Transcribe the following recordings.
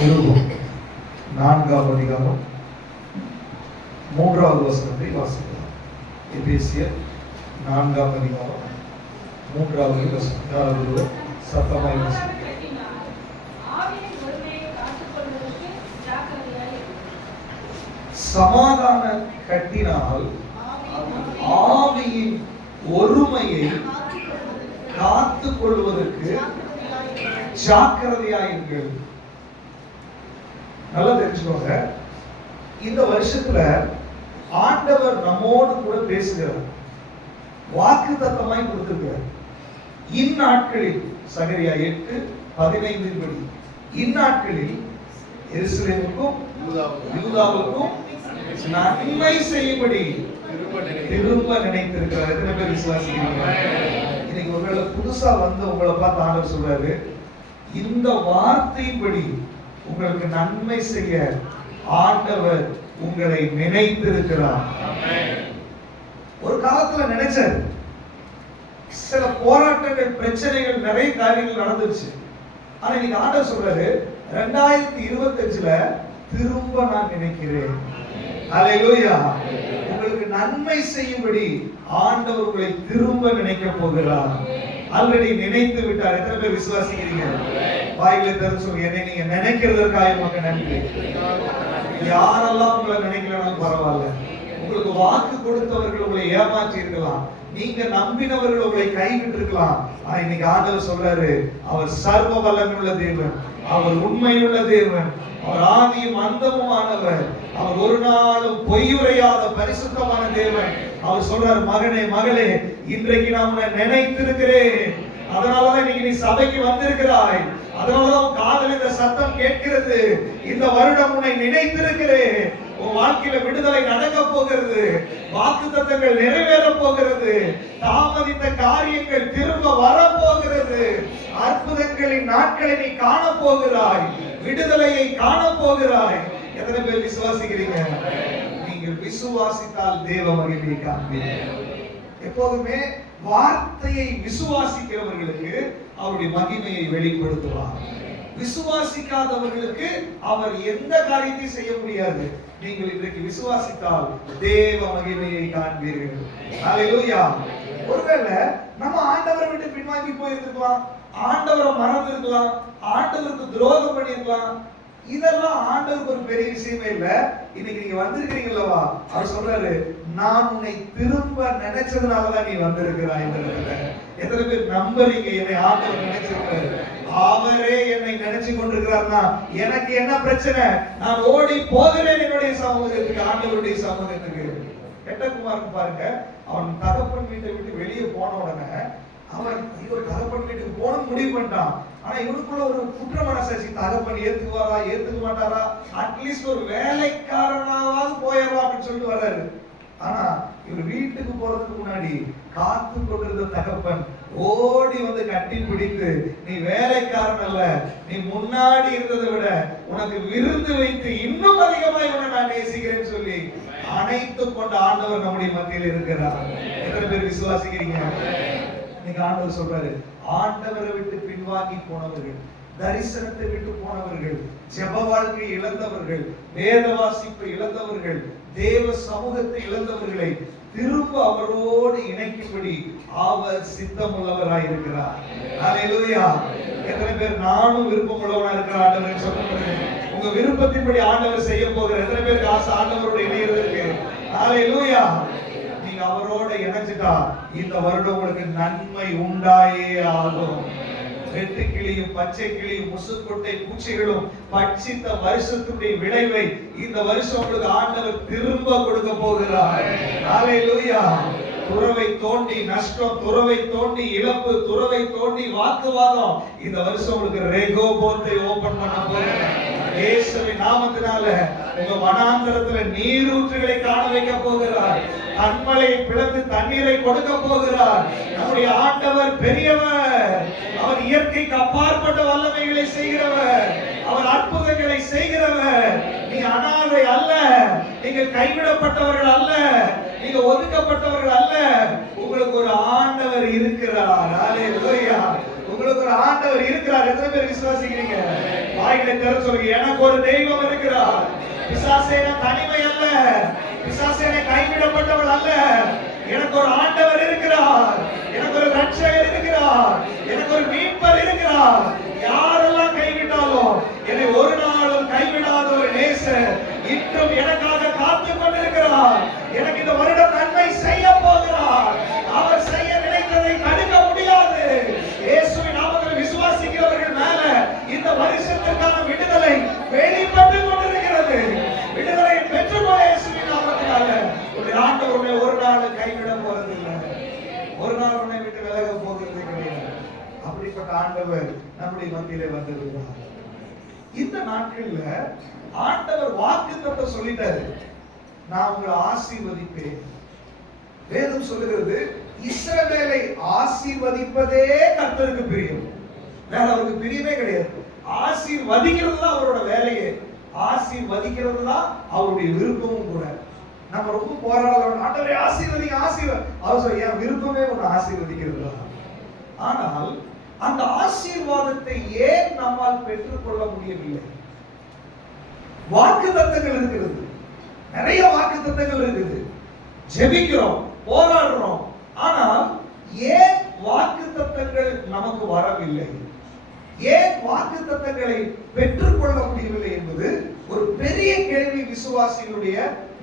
நிருபம் 4ஆம் அதிகாரம் 3வது வசனத்தை வாசிக்கலாம். எபேசியர் 4ஆம் அதிகாரம் 3வது வசனம். யாராவது சத்தமாய் வாசிக்கலாம். சமாதான கட்டினால் ஆவியின் ஒருமையை காத்துக் கொள்வதற்கு ஜாக்கிரதையாயிருங்கள். நல்லா தெரிஞ்சுக்கோங்க, இந்த வருஷத்துல ஆண்டவர் நம்மோடு கூட பேசுகிறார், வாக்குத்தத்தமாய் கொடுத்திருக்கிறார். இந்நாட்களில் சகரியா 8:15 படி இந்நாட்களில் எருசலேமுக்கும் யூதாவுக்கும் நன்மை செய்யும்படி திரும்ப நினைத்திருக்கிறார். எத்தனை பேர் விசுவாசிக்கிறீங்க? இன்னைக்கு ஒருவேளை புதுசா வந்து உங்களை பார்த்து ஆண்டவர் சொல்றாரு, இந்த வார்த்தைப்படி உங்களுக்கு நன்மை செய்ய ஆண்டவர் உங்களை நினைத்திருக்கிறார். ஒரு காலத்துல நினைச்சாரு, சில போராட்டங்கள், பிரச்சனைகள், நிறைய காரியங்கள் நடந்துச்சு. ஆனா இன்னைக்கு ஆண்டவர் சொல்றாரு, 2025ல திரும்ப நான் நினைக்கிறேன். அல்லேலூயா. உங்களுக்கு நன்மை செய்யும்படி ஆண்டவர் உங்களை திரும்ப நினைக்க போகிறார். ஆல்ரெடி நினைத்து விட்டார். எத்தனை பேர் விசுவாசிக்கிறீங்க? வாயில திறந்து சொல்லுங்க, என்னை நீங்க நினைக்கிறதற்காக உமக்கு நன்றி. யாரெல்லாம் உங்களை நினைக்கலனாலும் பரவாயில்ல. உங்களுக்கு வாக்கு கொடுத்தவர்கள் உங்களை ஏமாற்றி இருக்கலாம், நீங்க நம்பினவர்கள் உங்களை கைவிட்டு இருக்கலாம். ஆனா இன்னைக்கு ஆண்டவர் சொல்றாரு, அவர் சர்வ வல்லமையுள்ள தேவன், அவர் உண்மையுள்ள தேவன், அவர் ஆதியும் அந்தமுமானவர், அவர் ஒரு நாளும் பொய்யுரையாத பரிசுத்தமான தேவன். அவர் சொல்றார், மகனே மகளே, இன்றைக்கு நான் உன்னை நினைத்திருக்கிறேன். அதனாலதான் இன்னைக்கு நீ சபைக்கு வந்திருக்கிறாய். அதனாலதான் உன் காதில் இந்த சத்தம் கேட்கிறது. இந்த வருடம் உன்னை நினைத்திருக்கிறேன். உன் வாழ்க்கையில விடுதலை நடக்க போகிறது, வாக்குத்தத்தங்கள் நிறைவேற போகிறது, தாமதித்த காரியங்கள் திரும்ப வரப்போகிறது, அற்புதங்களின் நாட்களை நீ காண போகிறாய், விடுதலையை காண போகிறாய். எத்தனை பேர் விசுவாசிக்கிறீங்க? நீங்கள் விசுவாசித்தால் தேவ மகிமையை காண்பீர்கள். எப்போதுமே வார்த்தையை விசுவாசிக்கிறவர்களுக்கு அவருடைய மகிமையை வெளிப்படுத்துவார். விசுவாசிக்காதவர்களுக்கு அவர் எந்த காரியத்தையும் செய்ய முடியாது. நீங்கள் இன்றைக்கு விசுவாசித்தால் தேவ மகிமையை காண்பீர்கள். அல்லேலூயா. ஒருவேளை நம்ம ஆண்டவரை விட்டு பின்வாங்கி போயிருக்கலாம், ஆண்டவரை மறந்திருக்கலாம், ஆண்டவருக்கு துரோகம் பண்ணிருக்கலாம். இதெல்லாம் ஆண்டவருக்கு ஒரு பெரிய விஷயமே இல்ல. இன்னைக்கு நீங்க வந்திருக்கிறீங்களா, அவர் சொல்றாரு, நான் உன்னை திரும்ப நினைச்சதுனாலதான் நீ வந்திருக்கிறாய். எத்தனை பேர் நம்புறீங்க என்னை ஆண்டவர் நினைச்சிருக்கிறாரு? அவரே என்னை நினைச்சு கொண்டிருக்கிறார்னா எனக்கு என்ன பிரச்சனை? நான் ஓடி போகிறேன் என்னுடைய சமூகத்துக்கு, ஆண்டவருடைய சமூகத்துக்கு. கெட்டகுமாருக்கு பாருங்க, அவன் தகப்பன் வீட்டை விட்டு வெளியே போன உடனே அவன் தகப்பன் வீட்டுக்கு போன முடிவு பண்ணிட்டான். ஆனா இவனுக்குள்ள ஒரு குற்ற மனசாட்சி, தகப்பன் ஏத்துக்குவாரா ஏத்துக்க மாட்டாரா, அட்லீஸ்ட் ஒரு வேலைக்காரனாவது போயிடலாம் அப்படின்னு சொல்லிட்டு வர்றாரு. ஆனா இவர் வீட்டுக்கு போறதுக்கு முன்னாடி காத்து கொண்டிருந்த தகப்பன் ஓடி வந்து கட்டி பிடித்து, நீ வேலைக்காரன் அல்ல, நீ முன்னாடி இருந்ததை விட உனக்கு விருந்து வைத்து இன்னும் அதிகமாய் உன்னை நான் நேசிக்கிறேன்னு சொல்லி அணைத்து கொண்ட ஆண்டவர் நம்முடைய மத்தியில் இருக்கிறார். எத்தனை பேர் விசுவாசிக்கிறீங்க? இன்னைக்கு ஆண்டவர் சொல்றாரு, ஆண்டவரை விட்டு பின்வாங்கி போனவர்கள், தரிசனத்தை விட்டு போனவர்கள், ஜெப வாழ்க்கை இழந்தவர்கள், வேத வாசிப்பை இழந்தவர்கள், தேவ சமூகத்தை இழந்தவர்களை திரும்ப அவரோடு இணைக்கும்படி அவர் சித்தமுள்ளவராய் இருக்கிறார். அல்லேலூயா. எத்தனை பேர் நானும் விருப்பம் உள்ளவனா இருக்கிற ஆண்டவர் சொல்லுங்க, உங்க விருப்பத்தின்படி ஆண்டவர் செய்ய போகிற எத்தனை பேருக்கு ஆசை ஆண்டவரோட இணையறதுக்கு? அல்லேலூயா. நீங்க அவரோட இணைஞ்சிட்டா இந்த வருடம் உங்களுக்கு நன்மை உண்டாயே ஆகும். வெட்டு கிளியும் பச்சை கிளியும் முசுக்கொட்டை பூச்சிகளும் பட்சித்த வருஷத்துடைய விளைவை இந்த வருஷம் உங்களுக்கு ஆண்டவர் திரும்ப கொடுக்க போகிறார். அல்லேலூயா. துறவை தோண்டி நஷ்டம், துறவை தோண்டி இழப்பு, துறவை தோண்டி வாக்குவாதம், இந்த வருஷம் உங்களுக்கு ரெகோபோத்தை ஓபன் பண்ண போகிறார். இயேசுவின் நாமத்தினால உங்க வனாந்தரத்துல நீரூற்றுகளை காண வைக்க போகிறார். கண்மலை பிளந்து தண்ணீரை கொடுக்க போகிறார். நம்முடைய ஆண்டவர் பெரியவர். அவர் இயற்கைக்கு அப்பாற்பட்ட வல்லமைகளை செய்கிறவர். அவர் அற்புதங்களை செய்கிறவர். நீங்க அனாதை அல்ல, நீங்க கைவிடப்பட்டவர்கள் அல்ல, நீங்க ஒதுக்கப்பட்டவர்கள் அல்ல. உங்களுக்கு ஒரு ஆண்டவர் இருக்கிறார். அல்லேலூயா. உங்களுக்கு ஒரு ஆண்டவர் இருக்கிறார். எத்தனை பேர் விசுவாசிக்கிறீங்க? வாயில வாய்களை திறந்து சொல்லுங்க, எனக்கு ஒரு தெய்வம் இருக்கிறார். பிசாசே நான் தனிமை அல்ல, பிசாசே நான் கைவிடப்பட்டவள் அல்ல. எனக்கு ஒரு ஆண்டவர் இருக்கிறார், எனக்கு ஒரு ரட்சகர் இருக்கிறார், எனக்கு ஒரு மீட்பர் இருக்கிறார். யாரெல்லாம் கைவிட்டாலும் என்னை ஒரு நாளும் கைவிடாத ஒரு நேசர் இன்றும் எனக்காக காத்து கொண்டிருக்கிறார். எனக்கு இந்த வருடம் நன்மை செய்ய போகிறார். அவர் செய்ய நினைத்ததை தடுக்க முடியாது. இயேசுவின் நாமத்தில் விசுவாசிக்கிறவர்கள் மேல இந்த வருஷத்திற்கான விடுதலை வெளிப்பட்டு கொண்டிருக்கிறது. விடுதலை பெற்றுக்கொள்ள இயேசுவின் நாமத்தினால. ஒரு ஆண்டவருடைய ஒரு நாள் கைவிட போறது இல்லை, ஒரு நாள் உன்னை விட்டு விலக போகிறது கிடையாது. அப்படிப்பட்ட ஆண்டவர் நம்முடைய மத்தியிலே வந்திருக்கிறார். இந்த நாட்கள்ல ஆண்டவர் வாக்குத்தத்தம் சொல்லிட்டாரு, நான் உங்களை ஆசீர்வதிப்பேன். வேதம் சொல்லுகிறது, இஸ்ரவேலை ஆசீர்வதிப்பதே கர்த்தருக்கு பிரியம். வேற அவருக்கு பிரியமே கிடையாது. ஆசீர்வதிக்கிறது தான் அவரோட வேலையே, ஆசீர்வதிக்கிறது தான் அவருடைய விருப்பமும் கூட. நம்ம ரொம்ப போராடலாம், ஆண்டவரே ஆசீர்வதிங்க ஆசீர்வாதம். அவர் சொல்ல, என் விருப்பமே உன்னை ஆசீர்வதிக்கிறது தான். ஆனால் அந்த ஆசீர்வாதத்தை ஏன் நம்மால் பெற்றுக்கொள்ள முடியவில்லை? வாக்குத்தத்தங்கள் இருக்கிறது, நிறைய வாக்குத்தத்தங்கள் இருக்குது, ஜெபிக்கிறோம், போராடுறோம். ஆனால் ஏன் வாக்குத்தத்தங்கள் நமக்கு வரவில்லை? ஏன் வாக்குத்தத்தங்களை பெற்றுக்கொள்ள முடியவில்லை என்பது ஒரு பெரிய கேள்வி விசுவாசிகளுடைய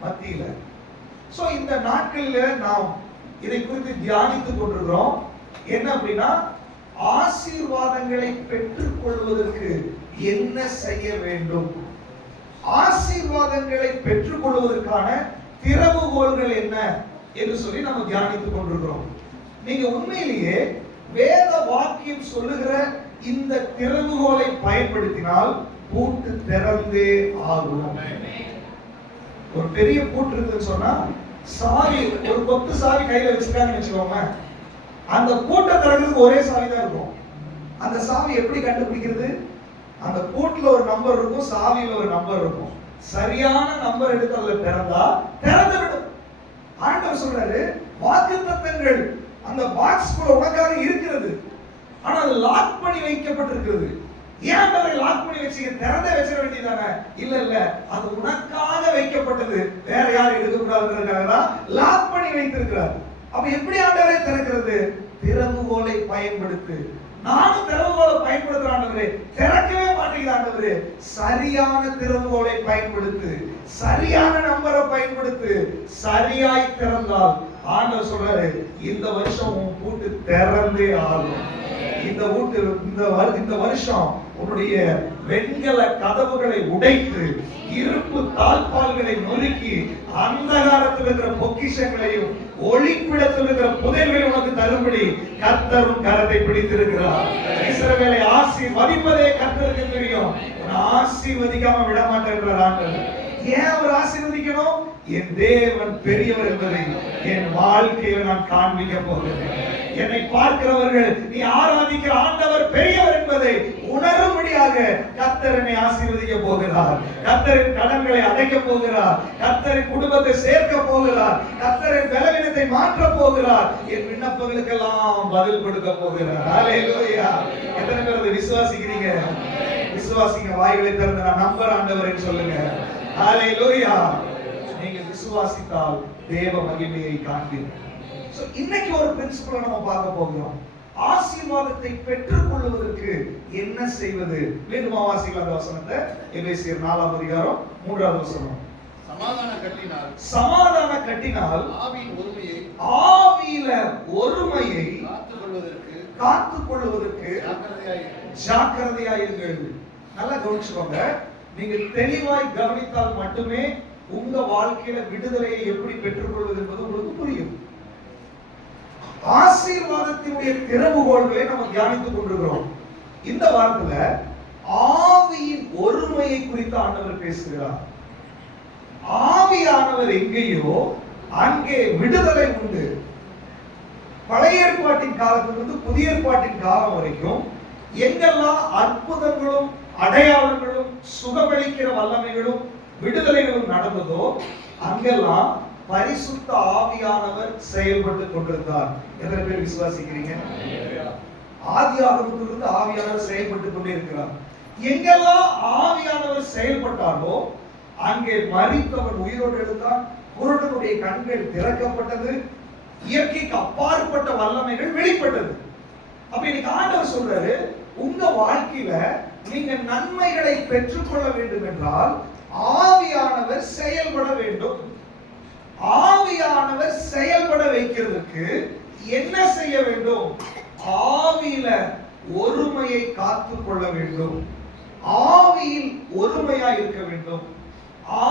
மத்தியில. சோ இந்த நாட்களில் நாம் இதை குறித்து தியானித்துக் கொண்டிருக்கிறோம். என்ன அப்படின்னா, ஆசீர்வாதங்களை பெற்றுக் கொள்வதற்கு என்ன செய்ய வேண்டும், ஆசீர்வாதங்களை பெற்றுக் கொள்வதற்கான திறவுகோல்கள் என்ன என்று சொல்லி நம்ம தியானித்துக் கொண்டிருக்கிறோம். நீங்க உண்மையிலேயே வேத வாக்கியம் சொல்லுகிற இந்த திறவுகோலை பயன்படுத்தினால் பூட்டு திறந்தே ஆகும். ஒரு பெரிய பூட்டு இருக்குன்னு சொன்னா, சாவி ஒரு கொத்து சாவி கையில வச்சிருக்காங்கன்னு வச்சுக்கோங்க, அந்த பூட்டை திறக்கிறதுக்கு ஒரே சாவி தான் இருக்கும். அந்த சாவி எப்படி கண்டுபிடிக்கிறது? அந்த பூட்டுல ஒரு நம்பர் இருக்கும், சாவியில ஒரு நம்பர் இருக்கும். சரியான நம்பர் எடுத்து அதுல திறந்தா திறந்து விடும். ஆண்டவர் சொல்றாரு, வாக்குத்தத்தங்கள் அந்த பாக்ஸ்குள்ள உனக்காக இருக்கிறது, ஆனா அது லாக் பண்ணி வைக்கப்பட்டிருக்கிறது. ஏன் அதை லாக் பண்ணி வச்சீங்க? திறந்தே வச்சிட வேண்டியதானே? இல்ல இல்ல, அது உனக்காக வைக்கப்பட்டது, வேற யாரும் எடுக்க கூடாதுன்றதுக்காக தான் லாக் பண்ணி வைத்திருக்கிறார். அப்ப எப்படி ஆண்டவரை திறக்கிறது? திறவுகோலை பயன்படுத்து. நானும் திறவுகோலை பயன்படுத்துறேன் ஆண்டவரே, திறக்கவே மாட்டேங்குது ஆண்டவரே. சரியான திறவுகோலை பயன்படுத்து, சரியான நம்பரை பயன்படுத்து, சரியாய் திறந்தால் ஆண்டவர் சொல்றாரு, இந்த வருஷம் உன் பூட்டு திறந்தே ஆகும். இந்த வருஷம் உன்னுடைய வெண்கல கதவுகளை உடைத்து, இருப்பு தாழ்பால்களை நொறுக்கி, அந்தகாரத்தில் இருக்கிற பொக்கிஷங்களையும் ஒளிப்பிடத்தில் இருக்கிற புதையல்களை உனக்கு தரும்படி கர்த்தரும் கரத்தை பிடித்திருக்கிறார். இஸ்ரவேலை ஆசீர்வதிப்பதே கர்த்தருக்கு தெரியும். ஆசீர்வதிக்காம விட மாட்டேன் ஆண்டவர். ஏன் அவர் ஆசீர்வதிக்கணும்? என் தேவன் பெரியவர் என்பதை என் வாழ்க்கையில் நான் காண்பிக்க போகிறேன். என்னை பார்க்கிறவர்கள் நீ ஆராதிக்கிற ஆண்டவர் பெரியவர் என்பதை உணரும்படியாக கர்த்தர் என்னை ஆசீர்வதிக்க போகிறார். கர்த்தரின் கடன்களை அடைக்க போகிறார். கர்த்தரின் குடும்பத்தை சேர்க்க போகிறார். கர்த்தரின் பலவீனத்தை மாற்ற போகிறார். என் விண்ணப்பங்களுக்கெல்லாம் பதில் கொடுக்க போகிறார். ஹல்லேலூயா! எத்தனை பேர் அதை விசுவாசிக்கிறீங்க? விசுவாசிங்க, வாய்களை திறந்து நான் நம்புற ஆண்டவர்னு சொல்லுங்க. ஹல்லேலூயா! நீங்க விசுவாசித்தால் தேவ மகிமையை காண்பீர்கள். இன்னைக்கு ஒரு பிரின்சிபலை நம்ம பார்க்க போகிறோம். ஆசீர்வாதத்தை பெற்றுக் கொள்வதற்கு என்ன செய்வது? மீண்டும் வாசிக்கலாம் அந்த வசனத்தை. எபேசியர் 4ஆம் அதிகாரம் 3ஆவது வசனம். சமாதான கட்டினால் ஆவியில ஒருமையை காத்துக் கொள்வதற்கு ஜாக்கிரதையாயிருங்கள். நல்லா கவனிச்சுக்கோங்க. நீங்க தெளிவாய் கவனித்தால் மட்டுமே உங்க வாழ்க்கையில விடுதலையை எப்படி பெற்றுக்கொள்வது என்பது உங்களுக்கு புரியும். ஆசீர்வாதத்தினுடைய திறவுகோல்களை நம்ம தியானித்துக் கொண்டிருக்கிறோம். இந்த வாரத்துல ஆவியின் ஒருமையை குறித்து ஆண்டவர் பேசுகிறார். ஆவியானவர் எங்கேயோ அங்கே விடுதலை உண்டு. பழைய ஏற்பாட்டின் காலத்திலிருந்து புதிய ஏற்பாட்டின் காலம் வரைக்கும் எங்கெல்லாம் அற்புதங்களும் அடையாளங்களும் சுகமளிக்கிற வல்லமைகளும் விடுதலைகளும் நடந்ததோ அங்கெல்லாம் பரிசுத்த ஆவியானவர் செயல்பட்டு கொண்டிருந்தார். எத்தனை பேர் விசுவாசிக்கிறீங்க? ஆதியாகமத்திலிருந்து ஆவியானவர் செயல்பட்டு கொண்டே இருக்கிறார். எங்கெல்லாம் ஆவியானவர் செயல்பட்டாரோ அங்கே மரித்தவன் உயிரோடு எழுந்தான், குருடனுடைய கண்கள் திறக்கப்பட்டது, இயற்கைக்கு அப்பாற்பட்ட வல்லமைகள் வெளிப்பட்டது. அப்ப இன்னைக்கு ஆண்டவர் சொல்றாரு, உங்க வாழ்க்கையில நீங்க நன்மைகளை பெற்றுக்கொள்ள வேண்டும் என்றால் ஆவியானவர் செயல்பட வேண்டும். ஆவியானவர் செயல்பட வைக்கிறதுக்கு என்ன செய்ய வேண்டும்? ஆவியில ஒருமையை காத்துக் கொள்ள வேண்டும். ஆவியில் ஒருமையா இருக்க வேண்டும்.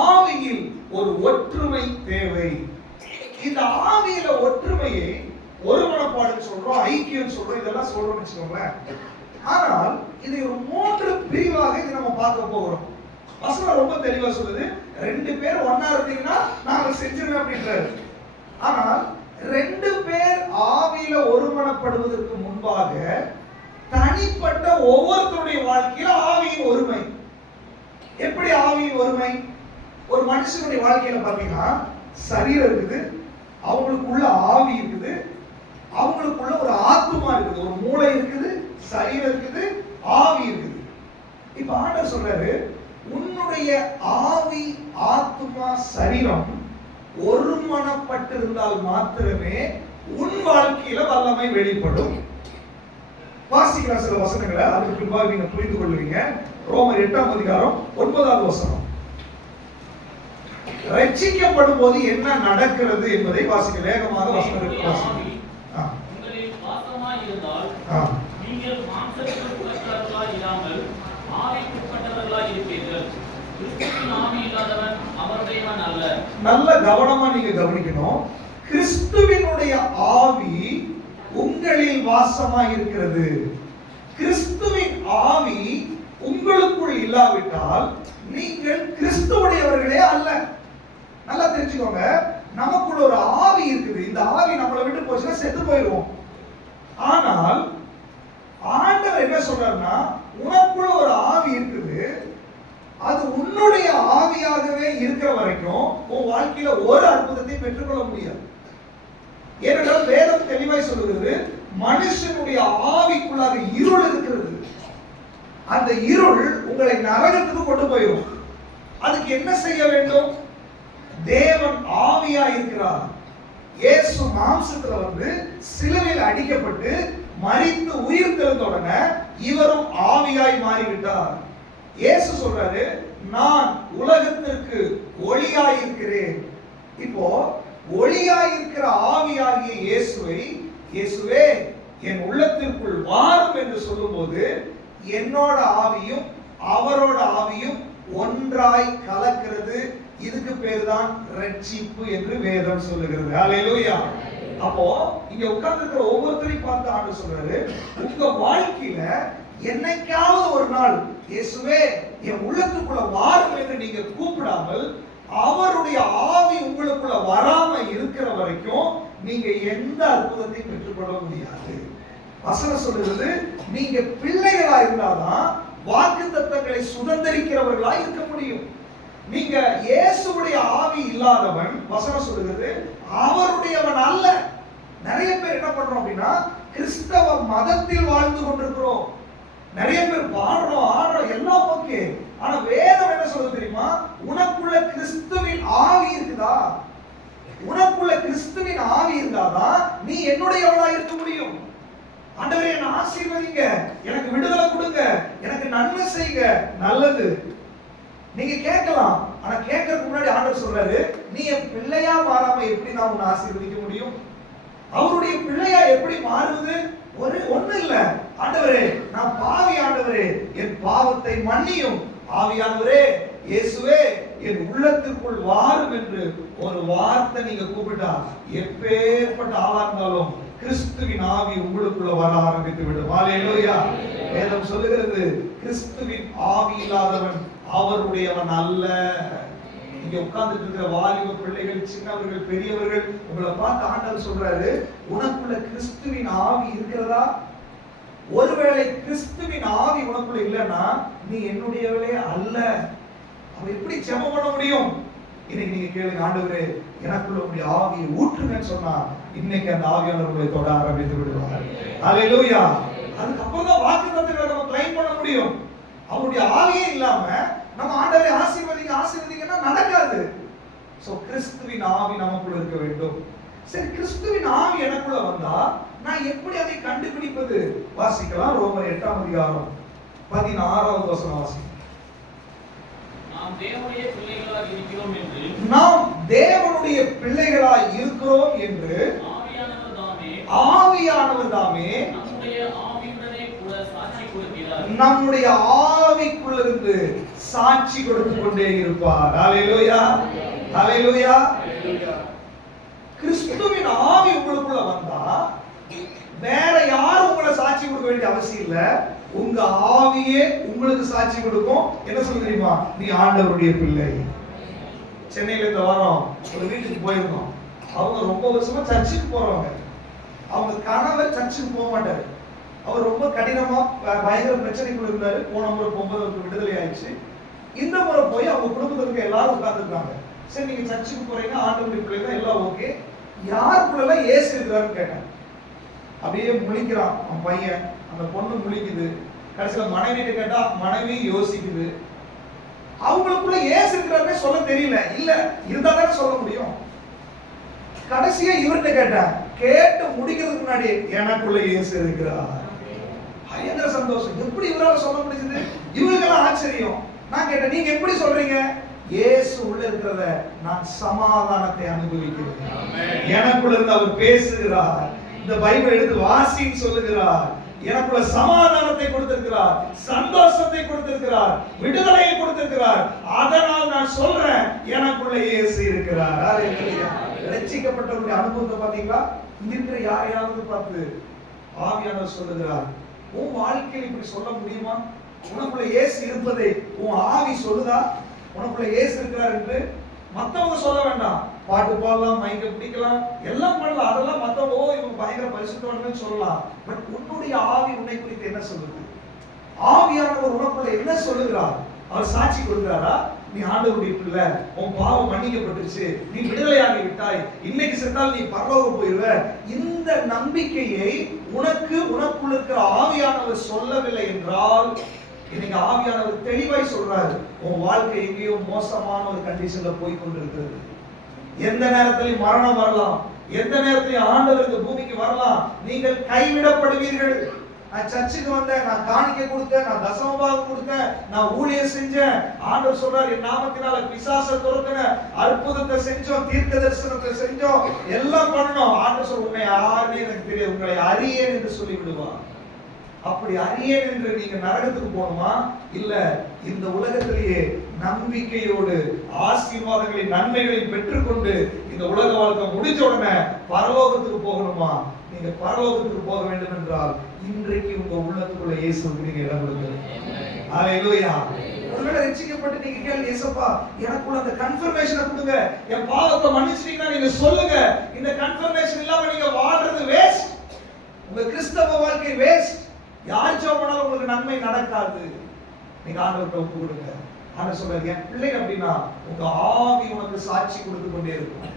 ஆவியில் ஒரு ஒற்றுமை தேவை. இந்த ஆவியில ஒற்றுமையை ஒருமனப்பாடு சொல்றோம், ஐக்கியம் சொல்றோம், இதெல்லாம் சொல்றோம் வச்சுக்கோங்களேன். ஆனால் இது ஒரு 3 பிரிவாக இது நம்ம பார்க்க போகிறோம். வசனம் ரொம்ப தெளிவா சொல்லுது, 2 பேர் ஒண்ணா இருந்தீங்கன்னா நாங்க செஞ்சிருவேன் அப்படின்றாரு. ஆனால் 2 பேர் ஆவியில ஒருமனப்படுவதற்கு முன்பாக தனிப்பட்ட ஒவ்வொருத்தருடைய வாழ்க்கையில ஆவியின் ஒருமை. எப்படி ஆவியின் ஒருமை? ஒரு மனுஷனுடைய வாழ்க்கையில பாத்தீங்கன்னா சரீரம் இருக்குது, அவங்களுக்குள்ள ஆவி இருக்குது, அவங்களுக்குள்ள ஒரு ஆத்துமா இருக்குது, ஒரு மூளை இருக்குது, சரீரம் இருக்குது, ஆவி இருக்குது. இப்ப ஆண்டவர் சொல்றாரு, உன்னுடைய ஆவி, ஆத்துமா, சரீரம் ஒருமனப்பட்டிருந்தால் மாத்திரமே உன் வாழ்க்கையில வல்லமை வெளிப்படும். வாசிக்கிற சில வசனங்களை அதுக்கு பின்பாக நீங்க புரிந்து கொள்வீங்க. ரோமர் 8ஆம் அதிகாரம் 9வது வசனம். ரட்சிக்கப்படும் போது என்ன நடக்கிறது என்பதை வாசிக்க, வேகமாக வசனத்தை வாசிக்க. உங்களில் வாசமாய் இருந்தால் நீங்கள் மாம்சத்திற்குட்பட்டவர்களாய் இராமல் ஆவிக்குட்பட்டவர்களாய் இருப்பீர்கள். கிறிஸ்துவின் ஆவி இல்லாதவன் அவருடையவன் அல்ல. நல்ல கவனமா நீங்க கவனிக்கணும். கிறிஸ்துவினுடைய ஆவி உங்களில் வாசமாய் இருக்கிறது. கிறிஸ்துவின் ஆவி உங்களுக்குள் இல்லாவிட்டால் நீங்கள் கிறிஸ்துவுடையவர்களே அல்ல. நல்லா தெரிஞ்சுக்கோங்க, நமக்குள்ள ஒரு ஆவி இருக்குது. இந்த ஆவி நம்மளை விட்டு போச்சுன்னா செத்து போயிடுவோம். ஆனால் ஆண்டவர் என்ன சொல்றாருன்னா, உனக்குள்ள ஒரு ஆவி இருக்குது, அது உன்னுடைய ஆவியாகவே இருக்கிற வரைக்கும் உன் வாழ்க்கையில ஒரு அற்புதத்தை பெற்றுக்கொள்ள முடியாது. ஏனென்றால் வேதம் தெளிவாய் சொல்லுகிறது, மனுஷனுடைய ஆவிக்குள்ளாக இருள் இருக்கிறது. அந்த இருள் உங்களை நரகத்துக்கு கொண்டு போயிடும். அதுக்கு என்ன செய்ய வேண்டும்? தேவன் ஆவியா இருக்கிறார். இயேசு மாம்சத்துல வந்து சிலுவையில் அடிக்கப்பட்டு மரித்து உயிர் தெழுந்த உடனே இவரும் ஆவியாய் மாறிவிட்டார். இயேசு சொல்றாரு, நான் உலகத்திற்கு ஒளியாய் இருக்கிறேன். இப்போ ஒளியாய் இருக்கிற ஆவியாகிய இயேசுவை, இயேசுவே என் உள்ளத்திற்குள் வாரும் என்று சொல்லும்போது என்னோட ஆவியும் அவரோட ஆவியும் ஒன்றாய் கலக்கிறது. இதுக்கு பேர் தான் ரட்சிப்பு என்று வேதம் சொல்லுகிறது. ஹல்லேலூயா. அப்போ இங்க உட்கார்ந்து இருக்கிற ஒவ்வொருத்தரையும் பார்த்து ஆண்டவர் சொல்றாரு, உங்க வாழ்க்கையில என்னைக்காவது ஒரு நாள் இயேசுவே என் உள்ளத்துக்குள்ள வாரும் என்று நீங்க கூப்பிடாமல் அவருடைய ஆவி உங்களுக்குள்ள வராம இருக்கிற வரைக்கும் நீங்க எந்த அற்புதத்தையும் பெற்றுக்கொள்ள முடியாது. வசனம் சொல்லுகிறது, நீங்க பிள்ளைகளா இருந்தாதான் வாக்குத்தத்தங்களை சுதந்திரிக்கிறவர்களா இருக்க முடியும். நீங்க இயேசுவுடைய ஆவி இல்லாதவன், வசனம் சொல்லுகிறது, அவருடையவன் அல்ல. நிறைய பேர் என்ன பண்றோம் அப்படின்னா, கிறிஸ்தவ மதத்தில் வாழ்ந்து கொண்டிருக்கிறோம். நிறைய பேர் பாடுறோம், ஆடுறோம், எல்லாம் ஓகே. ஆனா வேதம் என்ன சொல்லுது தெரியுமா? உனக்குள்ள கிறிஸ்துவின் ஆவி இருக்குதா? உனக்குள்ள கிறிஸ்துவின் ஆவி இருந்தாதான் நீ என்னுடையவளா இருக்க முடியும். ஆண்டவரே என்னை ஆசீர்வதிங்க, எனக்கு விடுதலை கொடுங்க, எனக்கு நன்மை செய்யுங்க. நல்லது, நீங்க கேட்கலாம். ஆனா கேட்கறதுக்கு முன்னாடி ஆண்டவர் சொல்றாரு, நீ என் பிள்ளையா மாறாம எப்படி நான் உன்னை ஆசீர்வதிக்க முடியும்? அவருடைய பிள்ளையா எப்படி மாறுவது? ஒண்ணு இல்ல. ஆண்டவரே நான் பாவி, ஆண்டவரே என் பாவத்தை மன்னியும். ஆவியானவரே, இயேசுவே என் உள்ளத்திற்குள் வாரும் என்று ஒரு வார்த்தை நீங்க கூப்பிட்டா எப்பேற்பட்ட ஆளா இருந்தாலும் கிறிஸ்துவின் ஆவி உங்களுக்குள்ள வர ஆரம்பித்து விடும். ஹல்லேலூயா. வேதம் சொல்லுகிறது, கிறிஸ்துவின் ஆவி இல்லாதவன் அவருடையவன் அல்ல. இங்க உட்கார்ந்துட்டு இருக்கிற வாலிப பிள்ளைகள், சின்னவர்கள், பெரியவர்கள், உங்களை பார்த்து ஆண்டவர் சொல்றாரு, உனக்குள்ள கிறிஸ்துவின் ஆவி இருக்கிறதா? ஒருவேளை கிறிஸ்துவின் ஆவி உனக்குள்ள இல்லைன்னா நீ என்னுடையவளே அல்ல. அவ எப்படி ஜெபம் பண்ண முடியும்? இன்னைக்கு நீங்க கேளுங்க, ஆண்டவரே எனக்குள்ள உங்களுடைய ஆவியை ஊற்றுங்கன்னு சொன்னா இன்னைக்கு அந்த ஆவியானவர் உங்களை தொட ஆரம்பித்து விடுவார். ஹல்லேலூயா. அதுக்கப்புறம் தான் வாக்குத்தத்தங்களை நம்ம கிளைம் பண்ண முடியும். அவருடைய ஆவியே இல்லாம நம்ம ஆண்டவரை ஆசீர்வதிங்கன்னா நடக்காது. சோ கிறிஸ்துவின் ஆவி நமக்குள்ள இருக்க வேண்டும். சரி, கிறிஸ்துவின் ஆவி எனக்குள்ள வந்தா நான் எப்படி அதை கண்டுபிடிப்பது? வாசிக்கலாம். ரோமர் 8ஆம் அதிகாரம் 16வது வசனம் வாசிக்கலாம். நாம் தேவனுடைய பிள்ளைகளாய் இருக்கிறோம் என்று ஆவியானவர் தாமே நம்முடைய ஆவிக்குள்ளிருந்து சாட்சி கொடுத்து கொண்டே இருப்பார். ஹல்லேலூயா, ஹல்லேலூயா. கிறிஸ்துவின் ஆவி உங்களுக்குள்ள வந்தா வேற யாரும் உங்களை சாட்சி கொடுக்க வேண்டிய அவசியம் இல்ல. உங்க ஆவியே உங்களுக்கு சாட்சி கொடுக்கும். என்ன சொல்ல தெரியுமா? நீ ஆண்டவருடைய பிள்ளை. சென்னையில இந்த வாரம் ஒரு வீட்டுக்கு போயிருந்தோம். அவங்க ரொம்ப வருஷமா சர்ச்சுக்கு போறவங்க. அவங்க கணவர் சர்ச்சுக்கு போக மாட்டாரு. அவர் ரொம்ப கடினமா பயங்கர பிரச்சனைக்குள்ள இருந்தாரு. போன முறை போகும்போது அவருக்கு விடுதலை ஆயிடுச்சு. இந்த முறை போய் அவங்க குடும்பத்துல இருக்க எல்லாரும் உட்கார்ந்துருக்காங்க. சரி, நீங்க சர்ச்சுக்கு போறீங்க, ஆண்டவருடைய பிள்ளை தான், எல்லாம் ஓகே. யாருக்குள்ள இயேசு இருக்கிறாருன்னு கேட்டேன். அப்படியே முழிக்கிறான் அவன் பையன், அந்த பொண்ணு முழிக்குது. கடைசியில மனைவிட்டு கேட்டா மனைவி யோசிக்குது. அவங்களுக்குள்ள இயேசு இருக்கிறாருன்னு சொல்ல தெரியல. இல்ல, இருந்தா தானே சொல்ல முடியும். கடைசியா இவர்கிட்ட கேட்டேன். கேட்டு முடிக்கிறதுக்கு முன்னாடி எனக்குள்ள இயேசு இருக்கிறார். பயங்கர சந்தோஷம். எப்படி இவரால சொல்ல முடிஞ்சது? இவங்களுக்கெல்லாம் ஆச்சரியம். நான் கேட்டேன், நீங்க எப்படி சொல்றீங்க? இயேசு உள்ள இருக்கிறத நான் சமாதானத்தை அனுபவிக்கிறேன். எனக்குள்ள இருந்து அவர் பேசுகிறார். இந்த பைபிள் எடுத்து வாசின்னு சொல்லுகிறார். எனக்குள்ள சமாதானத்தை கொடுத்திருக்கிறார், சந்தோஷத்தை கொடுத்திருக்கிறார், விடுதலையை கொடுத்திருக்கிறார். அதனால் நான் சொல்றேன், எனக்குள்ள இயேசு இருக்கிறார். ஹல்லேலூயா. ரட்சிக்கப்பட்டவருடைய அனுபவத்தை பாத்தீங்களா? இருக்கிற யாரையாவது பார்த்து ஆவியானவர் சொல்லுகிறார், உன் வாழ்க்கையில் இப்படி சொல்ல முடியுமா? உனக்குள்ள இயேசு இருப்பதை உன் ஆவி சொல்லுதா? உனக்குள்ள இயேசு இருக்கிறார் என்று மத்தவங்க சொல்ல வேண்டாம். பாட்டு பாடலாம், மைக்க பிடிக்கலாம், எல்லாம் பண்ணலாம். அதெல்லாம் மத்தவங்க இவங்க பயங்கர பரிசுத்தவான்கள் சொல்லலாம். பட் உன்னுடைய ஆவி உன்னை குறித்து என்ன சொல்லுது? ஆவியானவர் உனக்குள்ள என்ன சொல்லுகிறார்? அவர் சாட்சி கொடுக்கிறாரா? நீ ஆண்டவருடைய பிள்ளை, உன் பாவம் மன்னிக்கப்பட்டுருச்சு, நீ விடுதலையாகி விட்டாய், இன்னைக்கு செத்தால் நீ பரலோகம் போயிருவ. இந்த நம்பிக்கையை உனக்குள்ள இருக்கிற ஆவியானவர் சொல்லவில்லை என்றால், இன்னைக்கு ஆவியானவர் தெளிவாய் சொல்றாரு, உன் வாழ்க்கை எங்கேயோ மோசமான ஒரு கண்டிஷன்ல போய் கொண்டிருக்கிறது. எந்த நேரத்திலும் மரணம் வரலாம், எந்த நேரத்திலும் ஆண்டவர் இந்த பூமிக்கு வரலாம். நீங்கள் கைவிடப்படுவீர்கள். நான் சர்ச்சுக்கு வந்தேன், நான் காணிக்க கொடுத்தேன், நான் தசமபாகம் கொடுத்தேன், நான் ஊழியம் செஞ்சேன். ஆண்டவர் சொல்றாரு, என் நாமத்தினால பிசாசை துரத்தினேன், அற்புதத்தை செஞ்சோம், தீர்க்க தரிசனத்தை செஞ்சோம், எல்லாம் பண்ணோம். ஆண்டவர் சொல்ற, உன்னை யாருமே எனக்கு தெரியாது, உங்களை அறியேன் என்று சொல்லி விடுவார். அப்படி அறியேன் என்று நீங்க நரகத்துக்கு போகணுமா? இல்ல, இந்த உலகத்திலேயே நம்பிக்கையோடு ஆசீர்வாதங்களை நன்மைகளை பெற்றுக்கொண்டு இந்த உலக வாழ்க்கை முடிஞ்ச உடனே பரலோகத்துக்கு போகணுமா? நீங்க பரலோகத்துக்கு போக வேண்டும் என்றால் இன்றைக்கு உங்க உள்ளத்துக்குள்ள இயேசுவுக்கு நீங்க இடம் கொடுங்க. ஹல்லேலூயா. ஒருவேளை ரட்சிக்கப்பட்டு நீங்க கேளுங்க, இயேசுப்பா எனக்குள்ள அந்த கன்ஃபர்மேஷனை கொடுங்க, என் பாவத்தை மன்னிச்சிட்டீங்கன்னா நீங்க சொல்லுங்க. இந்த கன்ஃபர்மேஷன் இல்லாம நீங்க வாழ்றது வேஸ்ட். உங்க கிறிஸ்தவ வாழ்க்கை வேஸ்ட். யார் ஜெபம்னாலும் உங்களுக்கு நன்மை நடக்காது. நீங்க ஆண்டவர்கிட்ட ஒப்பு கொடுங்க. ஆண்டவர் சொல்றாரு, என் பிள்ளை அப்படின்னா உங்க ஆவி உனக்கு சாட்சி கொடுத்து கொண்டே இருக்கும்.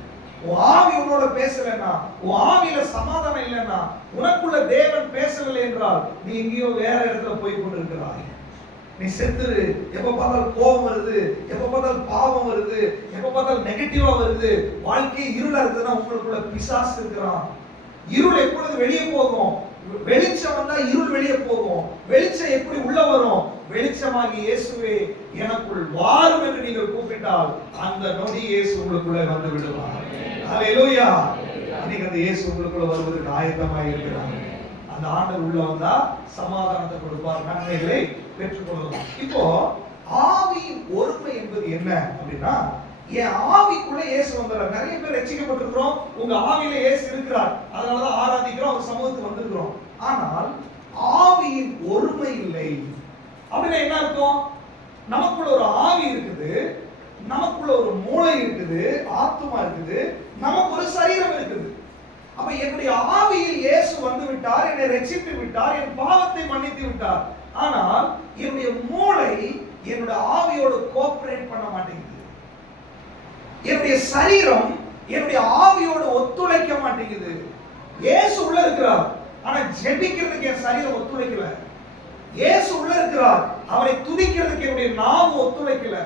உன் ஆவி உன்னோட பேசலன்னா, உன் ஆவியில சமாதானம் இல்லைன்னா, உனக்குள்ள தேவன் பேசவில்லை என்றால் நீ எங்கேயோ வேற இடத்துல போய் கொண்டிருக்கிறாய். நீ செத்துரு. எப்ப பார்த்தாலும் கோபம் வருது, எப்ப பார்த்தாலும் பாவம் வருது, எப்ப பார்த்தாலும் நெகட்டிவா வருது, வாழ்க்கை இருளா இருக்குதுன்னா உங்களுக்குள்ள பிசாசு இருக்கிறான். இருள் எப்பொழுது வெளியே போகும்? வெளிச்சம் வந்தா இருள் வெளியே போகும். வெளிச்சம் எப்படி உள்ள வரும்? வெளிச்சமாகி இயேசுவே எனக்குள் வாரும் என்று நீங்கள் கூப்பிட்டால் அந்த நொடி இயேசு உங்களுக்குள்ள வந்து விடுவார். ஹல்லேலூயா. இன்னைக்கு அந்த இயேசு உங்களுக்குள்ள வருவதற்கு ஆயத்தமாக இருக்கிறார். அந்த ஆண்டவர் உள்ள வந்தா சமாதானத்தை கொடுப்பார், நன்மைகளை பெற்றுக்கொள்ளலாம். இப்போ ஆவியின் ஒருமை என்பது என்ன அப்படின்னா, என் ஆவிக்குள்ள இயேசு வந்தார். நிறைய பேர் ரட்சிக்கப்பட்டிருக்கிறோம், உங்க ஆவியில இயேசு இருக்கிறார், அதனாலதான் ஆராதிக்கிறோம், அவர் சமூகத்துக்கு வந்திருக்கிறோம். ஆனால் ஆவியின் ஒருமை இல்லை. அப்படின்னா என்ன அர்த்தம்? நமக்குள்ள ஒரு ஆவி இருக்குது, நமக்குள்ள ஒரு மூளை இருக்குது, ஆத்துமா இருக்குது, நமக்கு ஒரு சரீரம் இருக்குது. அப்ப என்னுடைய ஆவியில் இயேசு வந்து விட்டார், என்னை ரட்சித்து விட்டார், என் பாவத்தை மன்னித்து விட்டார். ஆனால் என்னுடைய மூளை என்னுடைய ஆவியோடு கோஆபரேட் பண்ண மாட்டேங்குது. என்னுடைய சரீரம் என்னுடைய ஆவியோடு ஒத்துழைக்க மாட்டேங்குது. இயேசு உள்ள இருக்கிறார், ஆனா ஜெபிக்கிறதுக்கு என் சரீரம் ஒத்துழைக்கல. இயேசு உள்ள இருக்கிறார், அவரை துதிக்கிறதுக்கு என்னுடைய நாவு ஒத்துழைக்கல.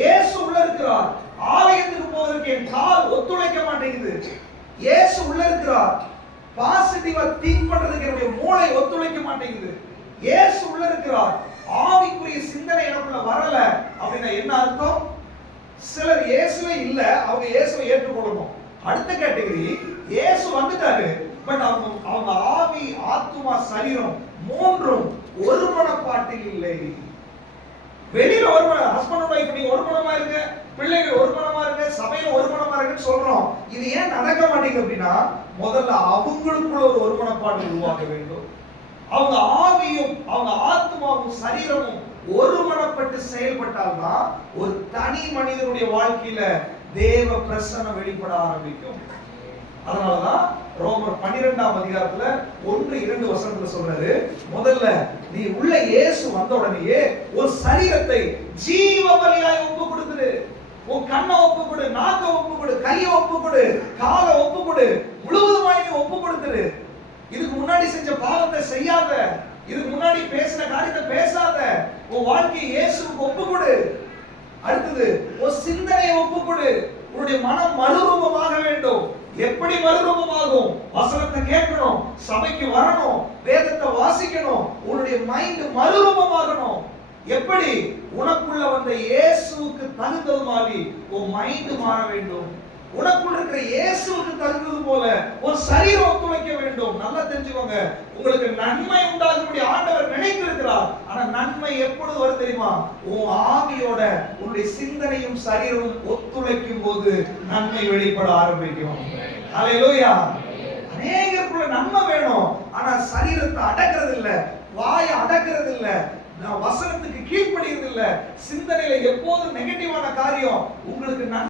இயேசு உள்ள இருக்கிறார், ஆலயத்துக்கு போவதற்கு என் கால் ஒத்துழைக்க மாட்டேங்குது. இயேசு உள்ள இருக்கிறார், பாசிட்டிவா திங்க் பண்றதுக்கு என்னுடைய மூளை ஒத்துழைக்க மாட்டேங்குது. இயேசு உள்ள இருக்கிறார், ஆவிக்குரிய சிந்தனை எனக்குள்ள வரல அப்படின்னா என்ன அர்த்தம்? சிலர் இயேசுவே இல்ல, அவங்க இயேசுவை ஏற்றுக்கொள்ளணும். அடுத்த கேட்டகரி, இயேசு வந்துட்டாரு, பட் அவங்க ஆவி, ஆத்துமா, சரீரம் மூன்றும் ஒரு மனப்பாட்டில் இல்லை. வெளியில ஒரு ஹஸ்பண்ட் அண்ட் வைஃப் நீங்க ஒரு மனமா இருங்க, பிள்ளைகள் ஒரு மனமா இருங்க, சபையில ஒரு மனமா இருக்குன்னு சொல்றோம். இது ஏன் நடக்க மாட்டேங்குது அப்படின்னா, முதல்ல அவங்களுக்குள்ள ஒரு ஒருமனப்பாடு உருவாக்க வேண்டும். அவங்க ஆவியும் அவங்க ஆத்மாவும் சரீரமும் ஒருமனப்பட்டு செயல்பட்டால்தான் ஒரு தனி மனிதனுடைய வாழ்க்கையில தேவ பிரசன்னம் வெளிப்பட ஆரம்பிக்கும். அதனாலதான் ரோமர் 12ஆம் அதிகாரத்துல 1-2 வசனத்துல சொல்றாரு, முதல்ல நீ உள்ள இயேசு வந்த உடனேயே ஒரு சரீரத்தை ஜீவ பலியாய் ஒப்பு கொடுத்துடு. உன் கண்ணை ஒப்பு கொடு, நாக்க ஒப்பு கொடு, கையை ஒப்பு கொடு, காலை ஒப்பு கொடு, முழுவதுமாய் நீ ஒப்பு கொடுத்துடு. இதுக்கு முன்னாடி செஞ்ச பாவத்தை செய்யாத, இதுக்கு முன்னாடி பேசின காரியத்தை பேசாத, உன் வாழ்க்கையை இயேசுவுக்கு ஒப்பு கொடு. அடுத்தது உன் சிந்தனையை ஒப்பு கொடு. உன்னுடைய மனம் மறுரூபமாக வேண்டும். எப்படி மறுரூபமாகும்? வசனத்தை கேட்கணும், சபைக்கு வரணும், வேதத்தை வாசிக்கணும், உன்னுடைய மைண்ட் மறுரூபமாகணும். எப்படி? உனக்குள்ள வந்த இயேசுவுக்கு தகுந்தது மாதிரி உன் மைண்ட் மாற வேண்டும். உனக்குள்ள இருக்கிற இயேசுவுக்கு தகுந்தது போல ஒரு சரீரம் ஒத்துழைக்க வேண்டும். நல்லா தெரிஞ்சுக்கோங்க, உங்களுக்கு நன்மை உண்டாகும்படி ஆண்டவர் நினைத்திருக்கிறார். ஆனா நன்மை எப்பொழுது வரும் தெரியுமா? உன் ஆவியோட உன்னுடைய சிந்தனையும் சரீரமும் ஒத்துழைக்கும் போது நன்மை வெளிப்பட ஆரம்பிக்கும். ஹல்லேலூயா. அநேகருக்குள்ள நன்மை வேணும், ஆனா சரீரத்தை அடக்கிறது இல்ல, வாயை அடக்கிறது இல்ல, வசனத்துக்கு கீழ்ப்படிகிறது இல்ல, சிந்தனையில எப்போதும் நெகட்டிவான காரியம் உங்களுக்கு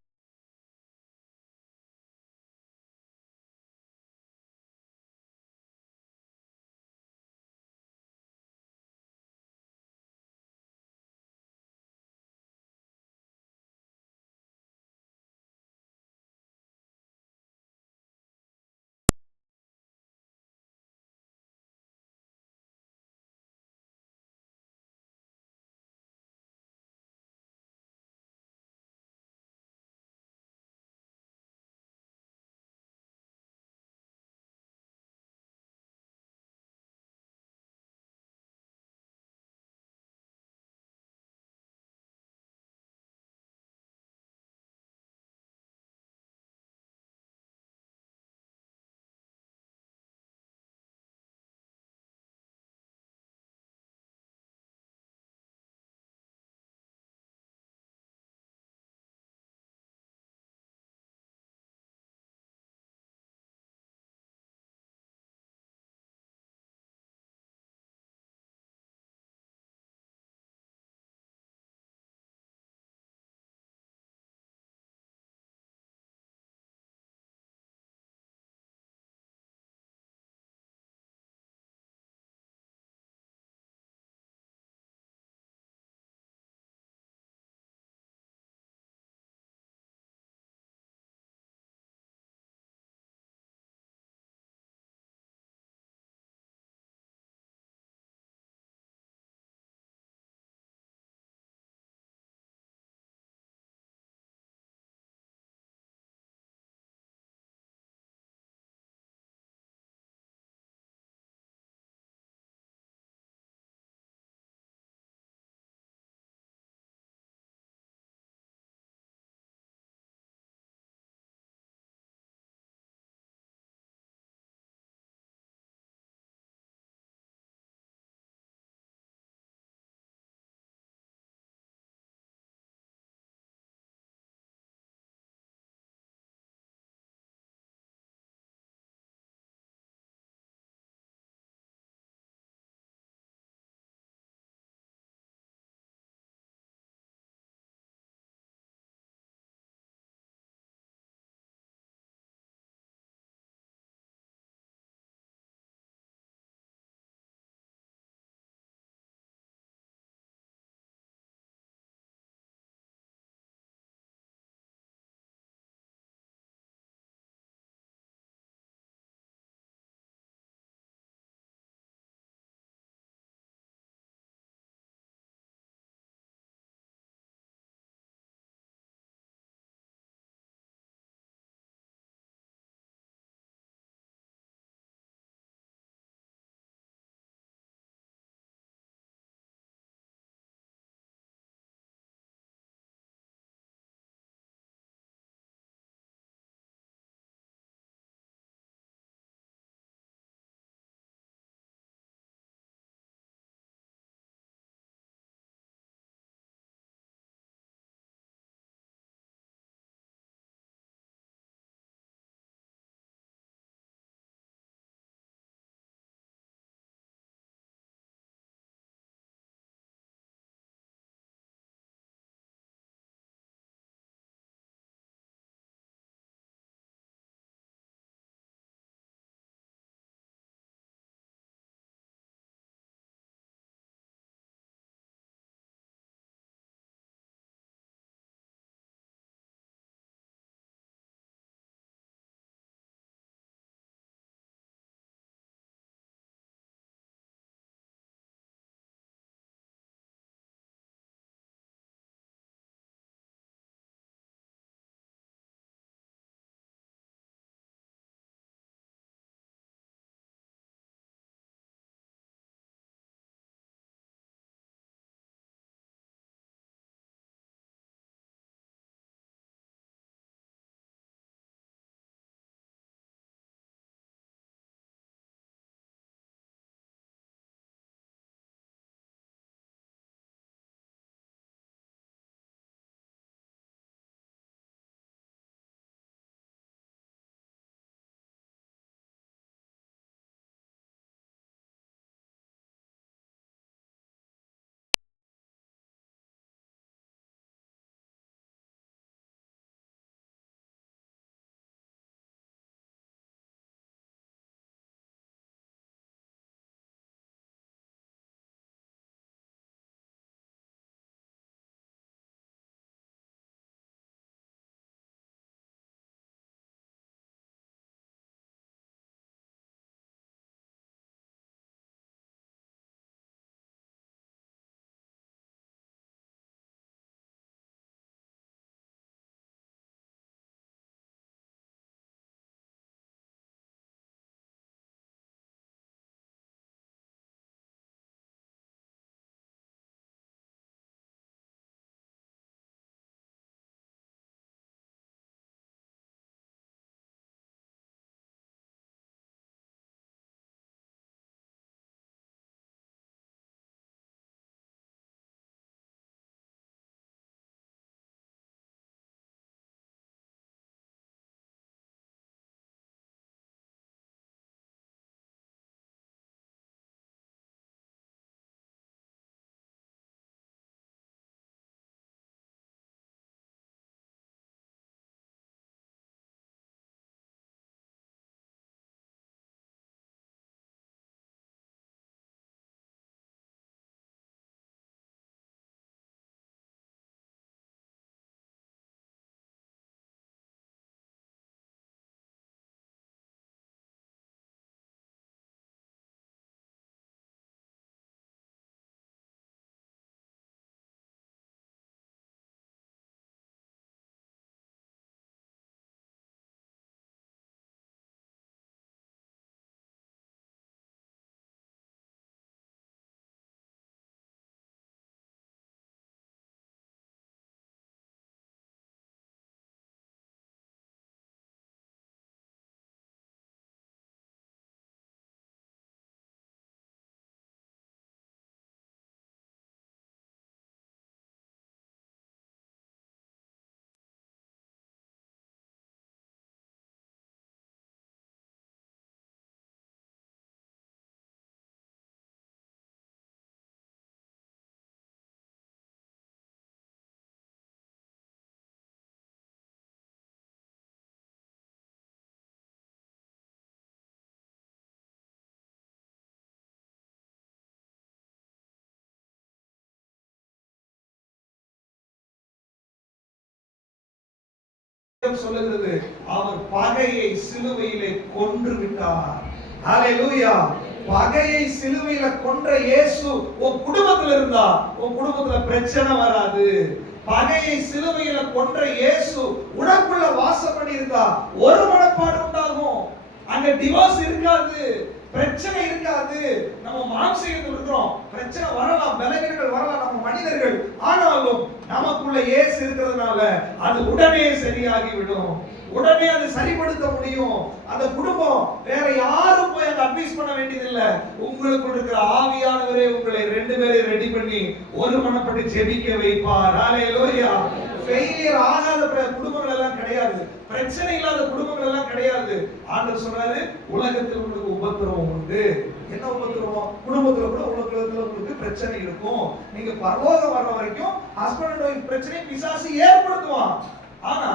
சொல்லுகிறது, அவர் பகையை சிலுவையிலே கொன்று விட்டார். ஹalleluya. பகையை சிலுவையில கொன்ற இயேசு உன் குடும்பத்துல இருந்தா உன் குடும்பத்துல பிரச்சனை வராது. பகையை சிலுவையில கொன்ற இயேசு உனக்குள்ள வாசம் பண்ணி இருந்தா ஒரு மனப்பாடு உண்டாகும். அங்க டிவோர்ஸ் இருக்காது, பிரச்சனை இருக்காது. நம்ம மாம்சீகத்தில் இருக்கிறோம், பிரச்சனை வரலாம், பலவீனங்கள் வரலாம், நம்ம மனிதர்கள். ஆனாலும் நமக்குள்ள இயேசு இருக்கிறதுனால அது உடனே சரியாகி விடும். உடனே அது சரிப்படுத்த முடியும். அந்த குடும்பம் வேற யாரும் போய் அங்க அட்வைஸ் பண்ண வேண்டியதில்லை. உங்களுக்குள்ள இருக்கிற ஆவியானவரே உங்களை ரெண்டு பேரையும் ரெடி பண்ணி ஒரு மனப்பட்டு ஜெபிக்க வைப்பார். ஹalleluya. ஃபெயிலியர் ஆகாத குடும்பங்கள் எல்லாம் கிடையாது, பிரச்சனை இல்லாத குடும்பங்கள் எல்லாம் கிடையாது. ஆண்டவர் சொல்றாரு, உலகத்தில் உங்களுக்கு உபத்திரவம் உண்டு. என்ன உபத்திரவம்? குடும்பத்துல கூட உலகத்துல உங்களுக்கு பிரச்சனை இருக்கும். நீங்க பரலோகம் வர்ற வரைக்கும் ஹஸ்பண்ட் அண்ட் ஒய்ஃப் பிரச்சனை பிசாசு ஏற்படுத்துவான். ஆனா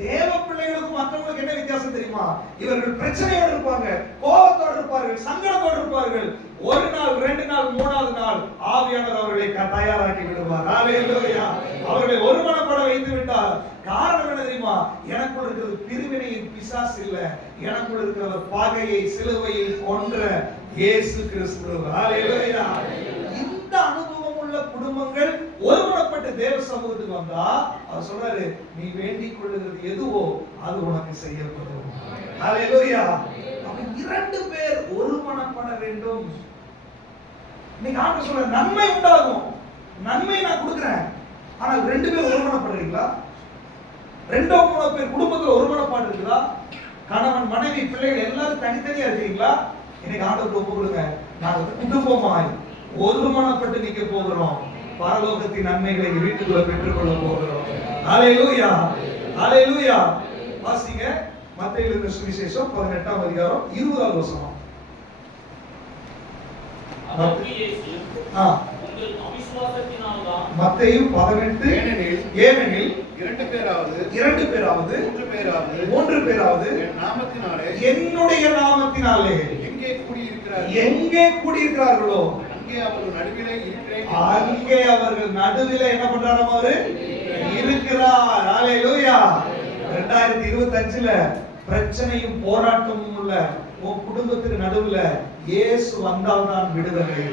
தேவ பிள்ளைகளுக்கும் மற்றவங்களுக்கு என்ன வித்தியாசம் தெரியுமா? இவர்கள் பிரச்சனையோடு இருப்பாங்க, கோபத்தோடு இருப்பார்கள், சங்கடத்தோடு இருப்பார்கள். ஒரு நாள், ரெண்டு நாள், மூணாவது நாள் ஆவியானவர் அவர்களை தயாராக்கி விடுவார். ஹalleluya. அவர்களை ஒருமனப்பட வைத்து விட்டார். காரணம் என்ன தெரியுமா? எனக்குள்ள இருக்கிறது பிரிவினையின் பிசாசு இல்ல, எனக்குள்ள இருக்கிறவர் பகையை சிலுவையில் கொன்ற இயேசு கிறிஸ்து. ஹalleluya. இந்த அனுபவம் உள்ள குடும்பங்கள் ஒருமனப்பட்டு தேவ சமூகத்துக்கு வந்தா அவர் சொல்றாரு, நீ வேண்டிக் கொள்ளுகிறது எதுவோ அது உனக்கு செய்யப்படும். ஹalleluya. அப்ப இரண்டு பேர் ஒருமனப்பட வேண்டும். நீங்க ஆண்டவர் சொல்ற நன்மை உண்டாகும், நன்மை நான் கொடுக்கிறேன். ஆனால் ரெண்டு பேர் ஒருமனப்படுறீங்களா? ரெண்டோ மூணோ பேர் குடும்பத்துல ஒருமனப்பாடு இருக்குதா? கணவன் மனைவி பிள்ளைகள் எல்லாரும் தனித்தனியா இருக்கீங்களா? இன்னைக்கு ஆண்டவருக்கு ஒப்பு கொடுங்க. நாங்க குடும்பமாய் ஒருமனப்பட்டு நிக்க போகிறோம். பரலோகத்தின் நன்மைகளை வீட்டுக்குள்ள பெற்றுக்கொள்ள போகிறோம். ஹalleluya. ஹalleluya. வாசிங்க மத்தேயு எழுதின சுவிசேஷம் 18ஆம் அதிகாரம் 20வது வசனம். மத்தேயு 18 ஏனெனில் இரண்டு பேராவது மூன்று பேராவது என்னுடைய நாமத்தினாலே எங்கே கூடியிருக்கிறார்களோ அங்கே அவர்கள் நடுவிலே என்ன பண்றாராம்? அவரு இருக்கிறார். ஹalleluya. 2025ல பிரச்சனையும் போராட்டமும் உள்ள உன் குடும்பத்துக்கு நடுவுல இயேசு வந்தால்தான் விடுதலை.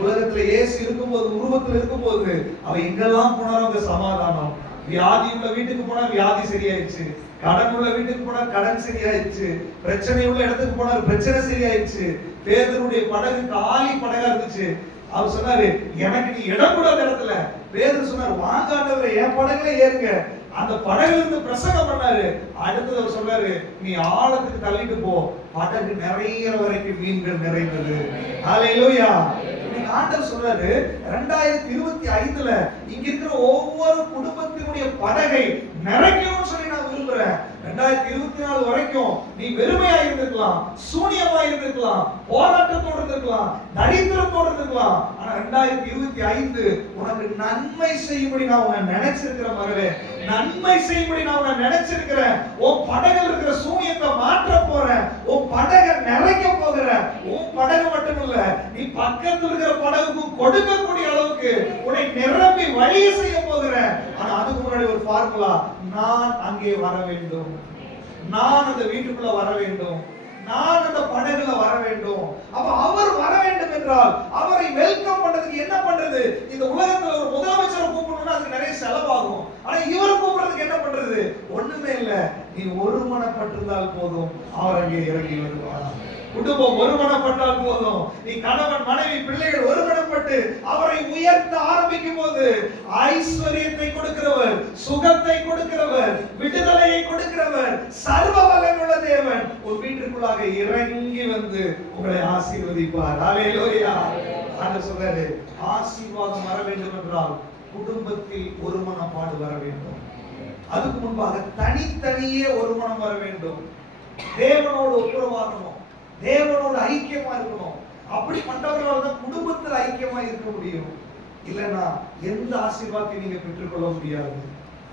உலகத்துல இயேசு இருக்கும்போது, உருவத்துல இருக்கும்போது அவ எங்கெல்லாம் போனாலும் அங்க சமாதானம். வியாதி உள்ள வீட்டுக்கு போனா வியாதி சரியாயிடுச்சு, கடன் உள்ள வீட்டுக்கு போனா கடன் சரியாயிடுச்சு, பிரச்சனை உள்ள இடத்துக்கு போனா பிரச்சனை சரியாயிடுச்சு. பேதுருடைய படகு காலி படகா இருந்துச்சு. அவர் சொன்னாரு, எனக்கு நீ இடம் கூடாத இடத்துல. பேதுரு சொன்னார், வாங்க ஆண்டவரே, என் படகுல ஏறுங்க. அந்த படகுல இருந்து பிரசங்கம் பண்ணாரு. அடுத்தது அவர் சொல்றாரு, நீ ஆழத்துக்கு தள்ளிட்டு போ, படகு நிறைய வரைக்கும் மீன்கள் நிறைந்தது. ஹalleluya. ஆண்டவர் சொல்றாரு, 2025ல இங்க இருக்கிற ஒவ்வொரு குடும்பத்தினுடைய படகை நிறைக்கணும்னு சொல்லி நான் விரும்புறேன். 2024 வரைக்கும் நீ வெறுமையா இருந்திருக்கலாம், சூனியமா இருந்திருக்கலாம், போராட்டத்தோடு இருந்திருக்கலாம், தரித்திரத்தோடு இருந்திருக்கலாம். ஆனா 2025 உனக்கு நன்மை செய்யும்படி நான் உன்னை நினைச்சிருக்கிற மகளே, நன்மை செய்யும்படி நான் உன்னை நினைச்சிருக்கிறேன். உன் படகுல இருக்கிற சூனியத்தை மாற்ற போறேன், உன் படகை நிறைக்க போகிறேன். உன் படகு மட்டும் இல்ல, நீ பக்கத்துல இருக்கிற படகுக்கும் கொடுக்கக்கூடிய அளவுக்கு உன்னை நிரம்பி வழிய செய்ய போகிறேன். ஆனா அதுக்கு முன்னாடி ஒரு ஃபார்முலா, நான் அங்கே வர வேண்டும், நான் அந்த வீட்டுக்குள்ள வர வேண்டும், நான் அந்த படகுல வர வேண்டும். அப்ப அவர் வர வேண்டும் என்றால் அவரை வெல்கம் பண்றதுக்கு என்ன பண்றது? இந்த உலகத்துல ஒரு முதலமைச்சரை கூப்பிடணும்னா அதுக்கு நிறைய செலவாகும். ஆனா இவர் கூப்பிடுறதுக்கு என்ன பண்றது? ஒண்ணுமே இல்ல, நீ ஒருமனப்பட்டிருந்தால் போதும், அவர் அங்கே இறங்கி வருவார். குடும்பம் ஒருமனப்பட்டால் போதும். நீ கணவன் மனைவி பிள்ளைகள் ஒருமனப்பட்டு அவரை உயர்த்த ஆரம்பிக்கும் போது ஐஸ்வர்யத்தை கொடுக்கிறவர், சுகத்தை கொடுக்கிறவர், விடுதலையை கொடுக்கிறவர், சர்வ வல்லமையுள்ள தேவன் ஒரு வீட்டுக்குள்ளாக இறங்கி வந்து உங்களை ஆசீர்வதிப்பார். ஹalleluya. ஆண்டவர் சொல்றாரு, ஆசீர்வாதம் வர வேண்டும் என்றால் குடும்பத்தில் ஒருமனப்பாடு வர வேண்டும். அதுக்கு முன்பாக தனித்தனியே ஒருமனம் வர வேண்டும். தேவனோடு ஒப்புரவாகணும், தேவனோட ஐக்கியமா இருக்கணும். அப்படிப்பட்டவர்களால் தான் குடும்பத்தில் ஐக்கியமா இருக்க முடியும். இல்லைன்னா எந்த ஆசீர்வாதத்தை நீங்க பெற்றுக்கொள்ள முடியாது.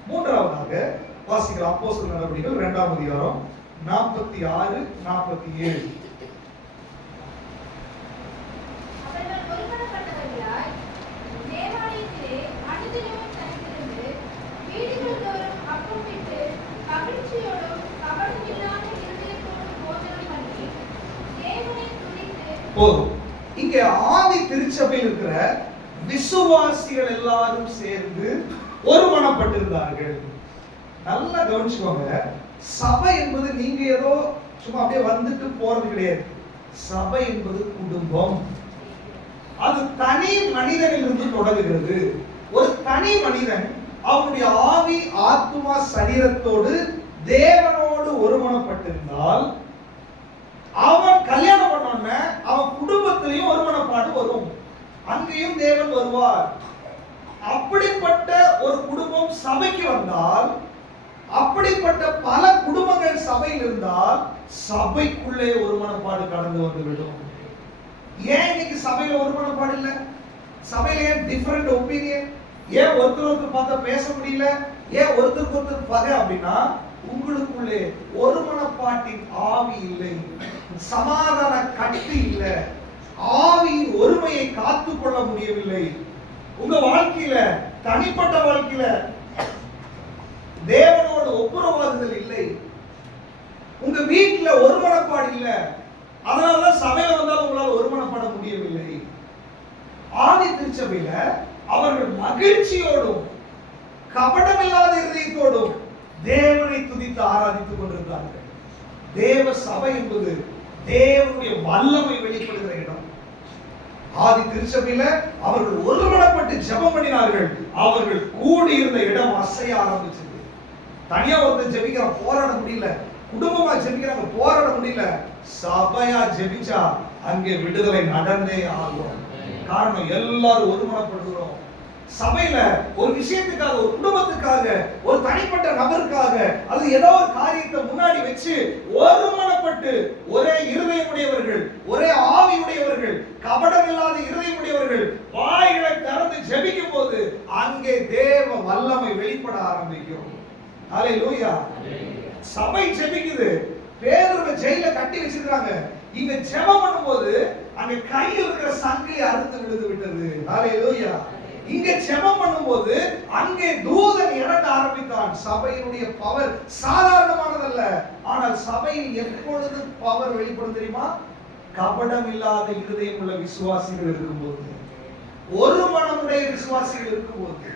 மூன்றாவதாக வாசிக்கலாம் அப்போஸ்தலர் நடவடிக்கைகள் 2ஆம் அதிகாரம் 46, 47. தேவாலயத்திலே அனுதினமும் தனித்திருந்து வீடுகள் தோறும் அப்பம் விட்டு போதும். இங்க ஆதி திருச்சபையில் இருக்கிற விசுவாசிகள் எல்லாரும் சேர்ந்து ஒருமனப்பட்டிருந்தார்கள். நல்லா கவனிச்சுக்கோங்க. சபை என்பது நீங்க ஏதோ சும்மா அப்படியே வந்துட்டு போறது கிடையாது. சபை என்பது குடும்பம். அது தனி மனிதனிலிருந்து தொடங்குகிறது. ஒரு தனி மனிதன் அவனுடைய ஆவி, ஆத்மா, சரீரத்தோடு தேவனோடு ஒருமனப்பட்டிருந்தால் அவன் கல்யாணம் பண்ணோன்னு அவன் குடும்பத்திலையும் ஒருமனப்பாடு வரும். அங்கேயும் தேவன் வருவார். அப்படிப்பட்ட ஒரு குடும்பம் சபைக்கு வந்தால், அப்படிப்பட்ட பல குடும்பங்கள் சபையில் இருந்தால் சபைக்குள்ளே ஒருமனப்பாடு கடந்து வந்துவிடும். ஏன் இன்னைக்கு சபையில ஒருமனப்பாடு இல்ல? சபையில ஏன் டிஃபரண்ட் ஒப்பீனியன்? ஏன் ஒருத்தர் பார்த்தா பேச முடியல? ஏன் ஒருத்தருக்கு ஒருத்தர் பகை? அப்படின்னா உங்களுக்குள்ளே ஒருமனப்பாட்டின் ஆவி இல்லை, சமாதான கட்டு இல்லை, ஆவியின் ஒருமையை காத்துக்கொள்ள முடியவில்லை. உங்க வாழ்க்கையில, தனிப்பட்ட வாழ்க்கையில தேவனோடு ஒப்புரவாகுதல் இல்லை. உங்க வீட்டுல ஒருமனப்பாடு இல்லை. அதனாலதான் சபையில வந்தாலும் உங்களால் ஒருமனப்பட முடியவில்லை. ஆதி திருச்சபையில அவர்கள் மகிழ்ச்சியோடும் கபடமில்லாத இதயத்தோடும் தேவனை துதித்து ஆராதித்துக் கொண்டிருந்தார்கள். தேவ சபை என்பது தேவனுடைய வல்லமை வெளிப்படுகிற இடம். ஆதி திருச்சபையில அவர்கள் ஒருமனப்பட்டு ஜெபம் பண்ணினார்கள். அவர்கள் கூடியிருந்த இடம் அசைய ஆரம்பிச்சது. தனியா ஒருத்தர் ஜெபிக்கிற போராட முடியல, குடும்பமா ஜெபிக்கிறாங்க போராட முடியல. சபையா ஜெபிச்சா அங்கே விடுதலை நடந்தே ஆகும். காரணம் எல்லாரும் ஒருமனப்படுகிறோம். சபையில ஒரு விஷயத்துக்காக, ஒரு குடும்பத்துக்காக, ஒரு தனிப்பட்ட நபருக்காக அது ஏதோ ஒரு காரியத்தை முன்னாடி வச்சு ஒருமனப்பட்டு ஒரே இருதயமுடையவர்கள், ஒரே ஆவியுடையவர்கள், கபடமில்லாத இருதயமுடையவர்கள் வாய்களை திறந்து ஜெபிக்கும் போது அங்கே தேவ வல்லமை வெளிப்பட ஆரம்பிக்கும். ஹல்லேலூயா. சபை ஜெபிக்குது. பேதுருவை ஜெயில கட்டி வச்சிருக்காங்க. இங்க ஜெபம் பண்ணும்போது அங்க கையில் இருக்கிற சங்கிலி அறுத்து விழுந்து விட்டது. ஹல்லேலூயா. இங்க ஜெபம் பண்ணும்போது அங்கே தூதன் இறங்க ஆரம்பித்தான். சபையினுடைய பவர் சாதாரணமானதல்ல. ஆனால் சபையில் எப்பொழுது பவர் வெளிப்படும் தெரியுமா? கபடம் இல்லாத இருதயம் உள்ள விசுவாசிகள் இருக்கும்போது, ஒரு மனமுடைய விசுவாசிகள் இருக்கும்போது,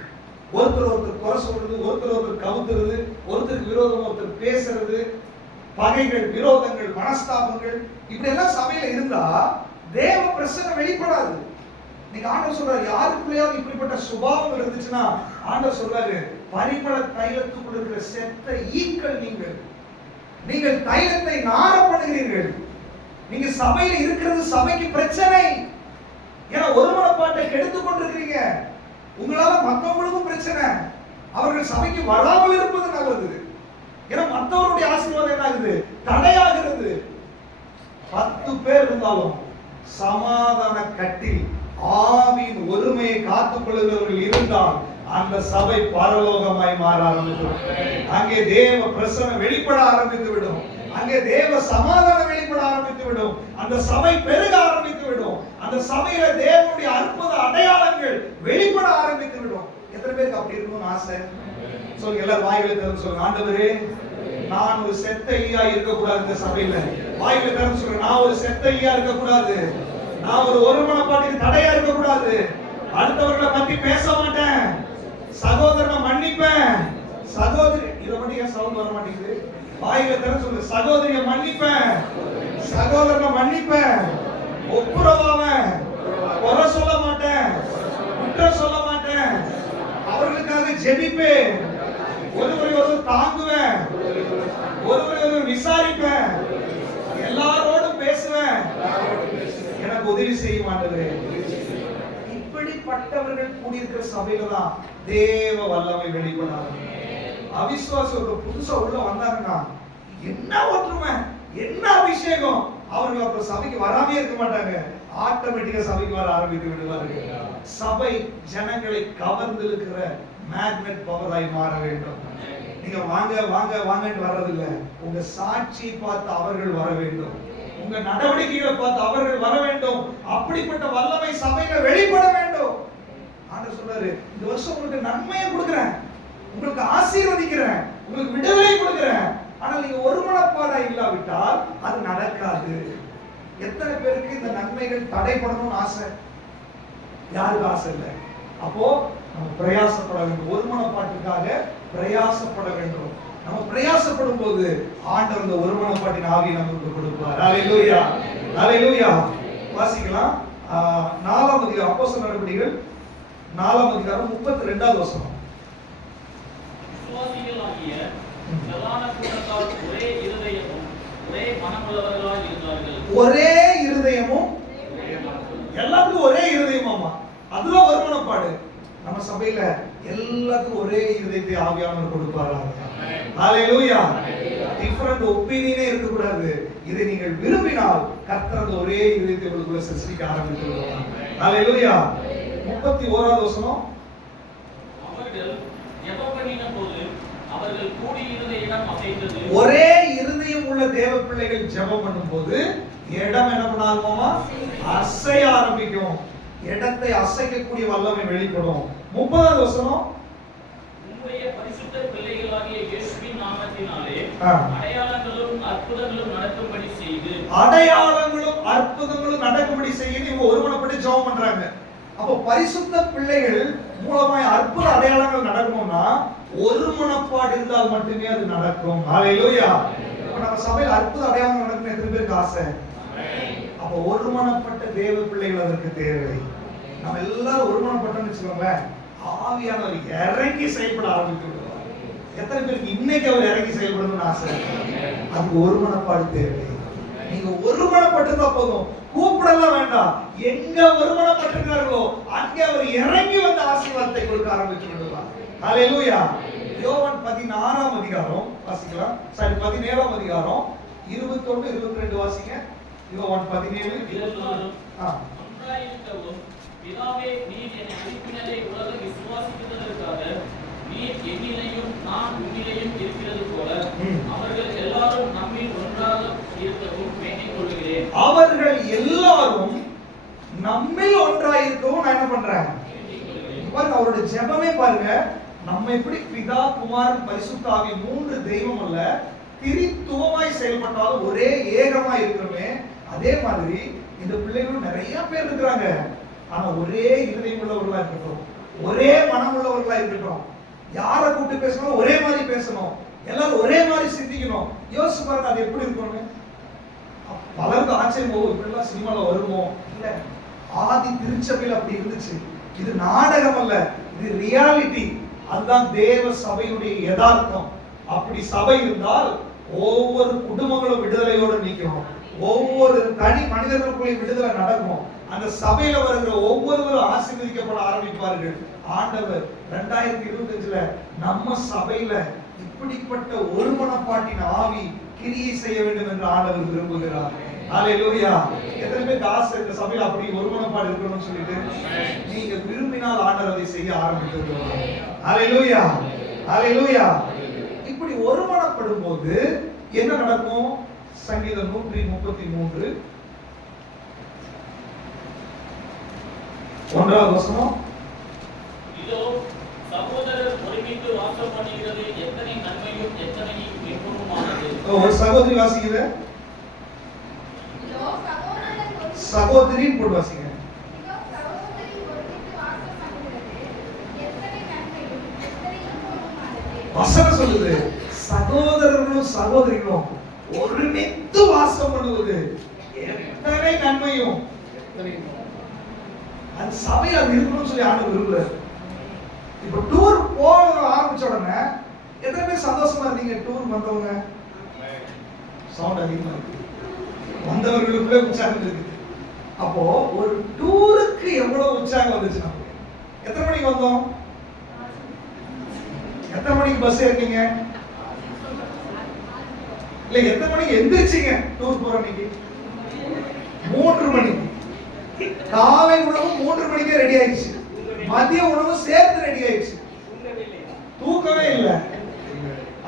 ஒருத்தர் ஒருத்தர் குறை சொல்றது, ஒருத்தர் ஒருத்தர் கவுத்துறது, ஒருத்தருக்கு விரோதம் ஒருத்தர் பேசுறது, பகைகள், விரோதங்கள், மனஸ்தாபங்கள் இப்படி எல்லாம் சபையில இருந்தா தேவ பிரசன்னம் வெளிப்படாது. நீங்க ஆண்டவர் சொல்றாரு, யாருக்குள்ளேயாவது இப்படிப்பட்ட சுபாவம் இருந்துச்சுன்னா ஆண்டவர் சொல்றாரு, பரிமள தைலத்துக்குள்ள இருக்கிற செத்த ஈக்கள் நீங்கள் தைலத்தை நார பண்ணுகிறீர்கள். நீங்க சபையில இருக்கிறது சபைக்கு பிரச்சனை. ஏன்னா ஒருமனப்பாட்டை கெடுத்து கொண்டிருக்கிறீங்க. உங்களால மற்றவங்களுக்கும் பிரச்சனை. அவர்கள் சபைக்கு வராமல் இருப்பது நல்லது. ஏன்னா மற்றவருடைய ஆசீர்வாதம் என்ன ஆகுது? தடையாகிறது. 10 பேர் இருந்தாலும் சமாதான கட்டில் ஆவியின் ஒருமையை காத்துக் கொள்ளுகிறவர்கள் இருந்தால் அந்த சபை பரலோகமாய் மாற ஆரம்பிக்கும். அங்கே தேவ பிரசன்னம் வெளிப்பட ஆரம்பித்து விடும். அங்கே தேவ சமாதானம் வெளிப்பட ஆரம்பித்து விடும். அந்த சபை பெருக ஆரம்பித்து விடும். அந்த சபையில தேவனுடைய அற்புத அடையாளங்கள் வெளிப்பட ஆரம்பித்து விடும். எத்தனை பேருக்கு அப்படி இருக்கணும்னு ஆசை? சொல்லுங்க, எல்லாரும் வாய்களை திறந்து சொல்லுங்க, ஆண்டவரே நான் ஒரு செத்த ஈயா இருக்க கூடாது. இந்த சபையில வாய்களை திறந்து சொல்லுங்க, நான் ஒரு செத்த ஈயா இருக்க கூடாது. நான் ஒரு ஒருமனப்பாட்டுக்கு தடையா இருக்க கூடாது. அடுத்தவர்களை பத்தி பேச மாட்டேன். சகோதரனை மன்னிப்பேன். சகோதரி, இத மட்டும் ஏன் சவுண்ட் வர மாட்டேங்குது? வாயில திறந்து சொல்லு, சகோதரியை மன்னிப்பேன், சகோதரனை மன்னிப்பேன், ஒப்புரவாவேன், குறை சொல்ல மாட்டேன், குற்றம் சொல்ல மாட்டேன், அவர்களுக்காக ஜெபிப்பேன், ஒருவரை ஒருவர் தாங்குவேன், ஒருவரை ஒருவர் விசாரிப்பேன், எல்லாரோடும் பேசுவேன், எனக்கு உதவி செய்ய மாட்டேன். இப்படிப்பட்டவர்கள் கூடியிருக்கிற சபையில தான் தேவ வல்லமை வெளிப்படாது. அவிசுவாசம் புதுசா உள்ள வந்தாங்கன்னா என்ன ஒற்றுமை, என்ன அபிஷேகம், அவர்கள் அப்ப சபைக்கு வராமே இருக்க மாட்டாங்க. ஆட்டோமேட்டிக்கா சபைக்கு வர ஆரம்பித்து விடுவார்கள். சபை ஜனங்களை கவர்ந்து இருக்கிற மேக்னெட் பவராய் மாற வேண்டும். நீங்க வாங்க வாங்க வாங்கன்னு வர்றதில்ல. உங்க சாட்சியை பார்த்து அவர்கள் வர வேண்டும். உங்க நடவடிக்கைகளை பார்த்து அவர்கள் வர வேண்டும். அப்படிப்பட்ட வல்லமை சபையில வெளிப்பட வேண்டும். ஆண்டவர் சொல்றாரு, இந்த வருஷம் உங்களுக்கு நன்மையை கொடுக்கிறேன், உங்களுக்கு ஆசீர்வதிக்கிறேன், உங்களுக்கு விடுதலை கொடுக்கிறேன். ஆனால் நீங்க ஒருமனப்பாடா இல்லாவிட்டால் அது நடக்காது. எத்தனை பேருக்கு இந்த நன்மைகள் தடைப்படணும்னு ஆசை? யாருக்கு ஆசை இல்லை? அப்போ நம்ம பிரயாசப்பட வேண்டும், ஒருமனப்பாட்டுக்காக பிரயாசப்பட வேண்டும். நம்ம பிரயாசப்படும் போது ஆண்டவர் இந்த ஒருமனப்பாட்டின் ஆவியை நமக்கு கொடுப்பார். ஹalleluya, ஹalleluya. வாசிக்கலாம் 4ஆம் அதிகாரம் அப்போஸ்தலர் நடபடிகள் 4ஆம் அதிகாரம் 32வது வசனம். விசுவாசிகளாகிய பிரதான கூட்டத்தார் ஒரே இருதயமும் ஒரே மனமுள்ளவர்களாய் இருந்தார்கள். ஒரே இருதயமும், எல்லாத்துக்கும் ஒரே இருதயமாமா, அதுதான் ஒருமனப்பாடு. நம்ம சபையில எல்லாத்துக்கும் ஒரே இருதயத்தை ஆவியானவர் கொடுப்பாராம். ஹalleluya. டிஃபரண்ட் ஒபினியனே இருக்க கூடாது. இதை நீங்கள் விரும்பினால் கர்த்தர் அந்த ஒரே இருதயத்தை உங்களுக்குள்ள சிருஷ்டிக்க ஆரம்பித்துள்ளார். ஹalleluya. 31வது வசனம். அவர்கள் ஜெபம் பண்ணினபோது அவர்கள் கூடியிருந்த இடம் அசைந்தது. ஒரே இருதயம் உள்ள தேவ பிள்ளைகள் ஜெபம் பண்ணும்போது இடம் என்ன பண்ணாலுமா அசைய ஆரம்பிக்கும். இடத்தை அசைக்கக்கூடிய வல்லமை வெளிப்படும். 30வது வசனம். உம்முடைய பரிசுத்த பிள்ளைகளாகிய இயேசுவின் நாமத்தினாலே அடையாளங்களும் அற்புதங்களும் நடக்கும்படி செய்து, அடையாளங்களும் அற்புதங்களும் நடக்கும்படி செய்து இவங்க ஒருமனப்பட்டு ஜெபம் பண்றாங்க. அப்போ பரிசுத்த பிள்ளைகள் மூலமாய் அற்புத அடையாளங்கள் நடக்கணும்னா ஒருமனப்பாடு இருந்தால் மட்டுமே அது நடக்கும். ஹalleluya. இப்போ நம்ம சபையில் அற்புத அடையாளங்கள் நடக்கணும் எத்தனை பேருக்கு ஆசை? அப்போ ஒருமனப்பட்ட தேவ பிள்ளைகள் அதற்கு தேவை. நம்ம எல்லாரும் ஒருமனப்பட்டோம்னு வச்சுக்கோங்களேன், ஆவியானவர் இறங்கி செயல்பட ஆரம்பித்து விடுவார். எத்தனை பேருக்கு இன்னைக்கு அவர் இறங்கி செயல்படணும்னு ஆசை? அதுக்கு ஒருமனப்பாடு தேவை. நீங்க ஒருமனப்பட்டிருந்தா போதும், கூப்பிடலாம் வேண்டாம். எங்க ஒருமனப்பட்டிருக்கிறார்களோ அங்கே அவர் இறங்கி வந்து ஆசீர்வாதத்தை கொடுக்க ஆரம்பித்து விடுவார். ஹalleluya. யோவான் 16ஆம் அதிகாரம் வாசிக்கலாம். 17ஆம் அதிகாரம் 21 22 வாசிங்க. யோவான் 17 ஒன்றாயிருக்கவும் பிதாவே நீர் என்னை அனுப்பினதை உலகம் விசுவாசிக்கிறதற்காக நீர் என்னிலேயும் நான் உம்மிலேயும் இருக்கிறது போல அவர்கள் எல்லாரும் நம்மில் ஒன்றாக இருக்கவும் வேண்டிக் கொள்கிறேன். அவர்கள் எல்லாரும் நம்மில் ஒன்றாயிருக்கவும் நான் என்ன பண்றேன்? பாருங்க, அவருடைய ஜெபமே பாருங்க. நம்ம எப்படி பிதா குமாரன் பரிசுத்த ஆவி மூன்று தெய்வம் அல்ல, திரித்துவமாய் செயல்பட்டாலும் ஒரே ஏகமாய் இருக்கிறோமே, அதே மாதிரி இந்த பிள்ளைகளும் நிறைய பேர் இருக்கிறாங்க. ஆனா ஒரே இருதயம் உள்ளவர்களா இருக்கட்டும், ஒரே மனம் உள்ளவர்களா இருக்கட்டும், யாரை கூப்பிட்டு பேசணும் ஒரே மாதிரி பேசணும், எல்லாரும் ஒரே மாதிரி சிந்திக்கணும். யோசிச்சு பாருங்க அது எப்படி இருக்கும்னு. பலருக்கு ஆச்சரியம் போகும், இப்படிலாம் சினிமால வருமோ? இல்ல, ஆதி திருச்சபையில் அப்படி இருந்துச்சு. இது நாடகம் அல்ல, இது ரியாலிட்டி. அதுதான் தேவ சபையினுடைய யதார்த்தம். அப்படி சபை இருந்தால் ஒவ்வொரு குடும்பங்களும் விடுதலையோடு நிற்கும், ஒவ்வொரு தனி மனிதர்களுக்குள்ளே விடுதலை நடக்கும். அந்த சபையில வருகிற ஒவ்வொருவரும் ஆசீர்வதிக்கப்பட ஆரம்பிப்பார்கள். ஆண்டவர் 2025 நம்ம சபையில இப்படிப்பட்ட ஒருமனப்பாட்டின் ஆவி கிரியை செய்ய வேண்டும் என்று ஆண்டவர் விரும்புகிறார். ஹalleluya. எத்தனை பேருக்கு ஆசை இந்த சபையில அப்படி ஒருமனப்பாடு இருக்கணும்னு சொல்லிட்டு? நீங்க விரும்பினால் ஆண்டவர் அதை செய்ய ஆரம்பித்துள்ளார். ஹalleluya, ஹalleluya. இப்படி ஒருமனப்படும் போது என்ன நடக்கும்? சங்கீதம் 133 1வது வசனம். இதோ சகோதரர் ஒருமித்து வாசம் பண்ணுகிறது எத்தனை நன்மையும் எத்தனை இன்பமுமானது. ஒரு சகோதரி வாசிக்குது, சகோதரி போட்டு வாசிங்க. வசனம் சொல்லுது சகோதரர்களும் சகோதரிகளும் ஒருமித்து வாசம் பண்ணுவது எத்தனை நன்மையும். அந்த சபையில் அது இருக்கணும்னு சொல்லி ஆண்டு விரும்புறாரு. இப்ப டூர் போக ஆரம்பிச்ச உடனே எத்தனை பேர் சந்தோஷமா இருந்தீங்க? டூர் வந்தவங்க சவுண்ட் அதிகமா இருக்கு, வந்தவர்களுக்குள்ளே உற்சாகம் இருக்குது. அப்போ ஒரு டூருக்கு எவ்வளவு உற்சாகம் வந்துச்சு நமக்கு? எத்தனை மணிக்கு வந்தோம்? எத்தனை மணிக்கு பஸ் ஏறினீங்க? இல்ல எத்தனை மணிக்கு எந்திரிச்சீங்க? டூர் போற அன்னைக்கு 3 மணிக்கு. காலை உணவு 3 மணிக்கே ரெடி ஆயிடுச்சு, மதிய உணவு சேர்த்து ரெடி ஆயிடுச்சு, தூக்கமே இல்லை.